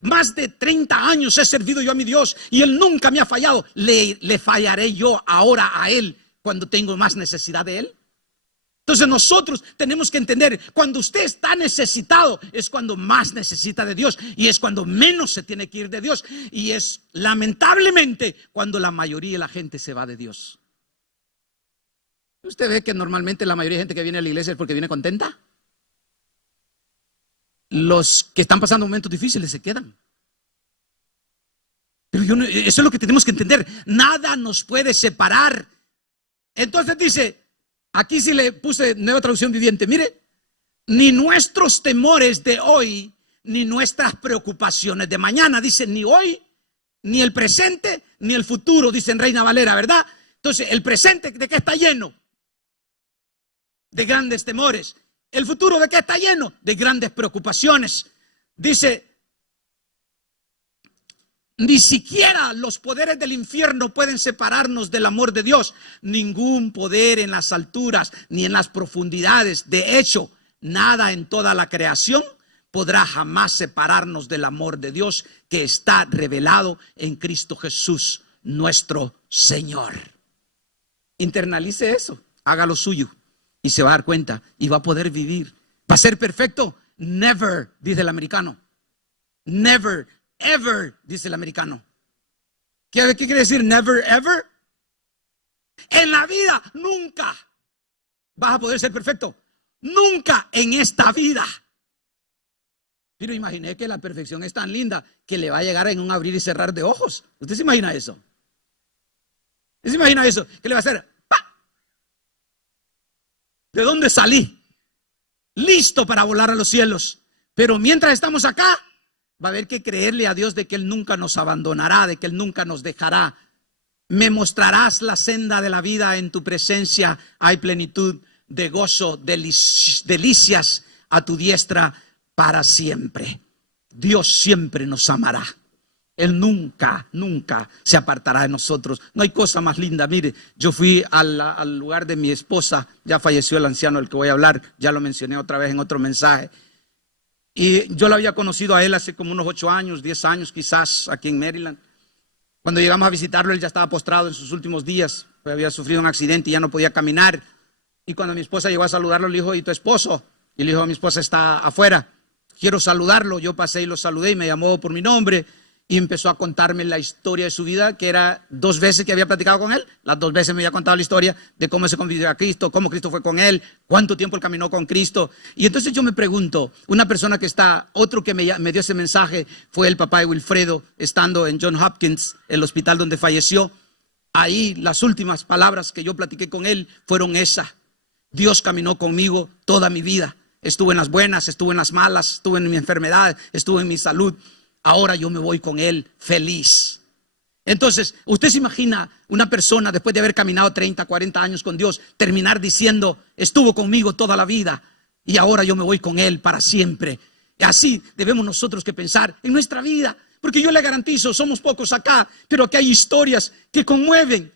más de 30 años he servido yo a mi Dios y Él nunca me ha fallado. ¿Le fallaré yo ahora a Él cuando tengo más necesidad de Él? Entonces nosotros tenemos que entender, cuando usted está necesitado es cuando más necesita de Dios y es cuando menos se tiene que ir de Dios. Y es lamentablemente cuando la mayoría de la gente se va de Dios. ¿Usted ve que normalmente la mayoría de gente que viene a la iglesia es porque viene contenta? Los que están pasando momentos difíciles se quedan. Pero eso es lo que tenemos que entender. Nada nos puede separar. Entonces dice, aquí sí le puse Nueva Traducción Viviente. Mire, ni nuestros temores de hoy, ni nuestras preocupaciones de mañana. Dice, ni hoy, ni el presente, ni el futuro. Dice en Reina Valera, ¿verdad? Entonces, el presente, ¿de qué está lleno? De grandes temores. El futuro, ¿de qué está lleno? De grandes preocupaciones. Dice, ni siquiera los poderes del infierno pueden separarnos del amor de Dios. Ningún poder en las alturas ni en las profundidades. De hecho, nada en toda la creación podrá jamás separarnos del amor de Dios que está revelado en Cristo Jesús, nuestro Señor. Internalice eso, haga lo suyo. Y se va a dar cuenta y va a poder vivir. ¿Va a ser perfecto? Never, dice el americano. Never. ever, dice el americano. ¿Qué quiere decir never ever? En la vida nunca vas a poder ser perfecto. Nunca en esta vida. Pero imaginé que la perfección es tan linda que le va a llegar en un abrir y cerrar de ojos. ¿Usted se imagina eso? ¿Usted se imagina eso? Que le va a hacer ¡pa! ¿De dónde salí? Listo para volar a los cielos. Pero mientras estamos acá, va a haber que creerle a Dios de que Él nunca nos abandonará, de que Él nunca nos dejará. Me mostrarás la senda de la vida, en tu presencia hay plenitud de gozo, delicias a tu diestra para siempre. Dios siempre nos amará. Él nunca, nunca se apartará de nosotros. No hay cosa más linda. Mire, yo fui al lugar de mi esposa, ya falleció el anciano del que voy a hablar, ya lo mencioné otra vez en otro mensaje. Y yo lo había conocido a él hace como unos 8 años, 10 años quizás, aquí en Maryland. Cuando llegamos a visitarlo, él ya estaba postrado en sus últimos días. Había sufrido un accidente y ya no podía caminar. Y cuando mi esposa llegó a saludarlo, le dijo, ¿y tu esposo? Y le dijo, mi esposa está afuera, quiero saludarlo. Yo pasé y lo saludé y me llamó por mi nombre. Y empezó a contarme la historia de su vida, que era 2 veces que había platicado con él. Las 2 veces me había contado la historia de cómo se convirtió a Cristo, cómo Cristo fue con él, cuánto tiempo él caminó con Cristo. Y entonces yo me pregunto, una persona que está, otro que me dio ese mensaje fue el papá de Wilfredo, estando en Johns Hopkins, el hospital donde falleció. Ahí las últimas palabras que yo platiqué con él fueron esas. Dios caminó conmigo toda mi vida. Estuvo en las buenas, estuvo en las malas, estuvo en mi enfermedad, estuvo en mi salud. Ahora yo me voy con Él feliz. Entonces, usted se imagina una persona después de haber caminado 30, 40 años con Dios, terminar diciendo, estuvo conmigo toda la vida y ahora yo me voy con Él para siempre. Y así debemos nosotros que pensar en nuestra vida, porque yo le garantizo, somos pocos acá, pero aquí hay historias que conmueven.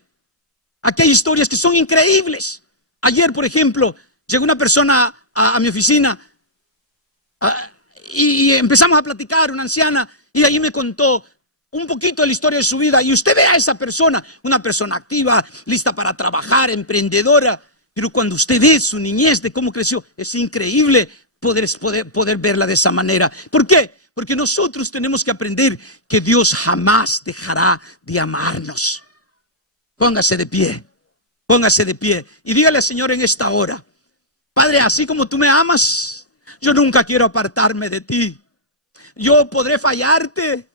Aquí hay historias que son increíbles. Ayer, por ejemplo, llegó una persona a mi oficina y empezamos a platicar, una anciana, y ahí me contó un poquito de la historia de su vida. Y usted ve a esa persona, una persona activa, lista para trabajar, emprendedora. Pero cuando usted ve su niñez, de cómo creció, es increíble poder verla de esa manera. ¿Por qué? Porque nosotros tenemos que aprender que Dios jamás dejará de amarnos. Póngase de pie, póngase de pie. Y dígale al Señor en esta hora, Padre, así como tú me amas, yo nunca quiero apartarme de ti. Yo podré fallarte,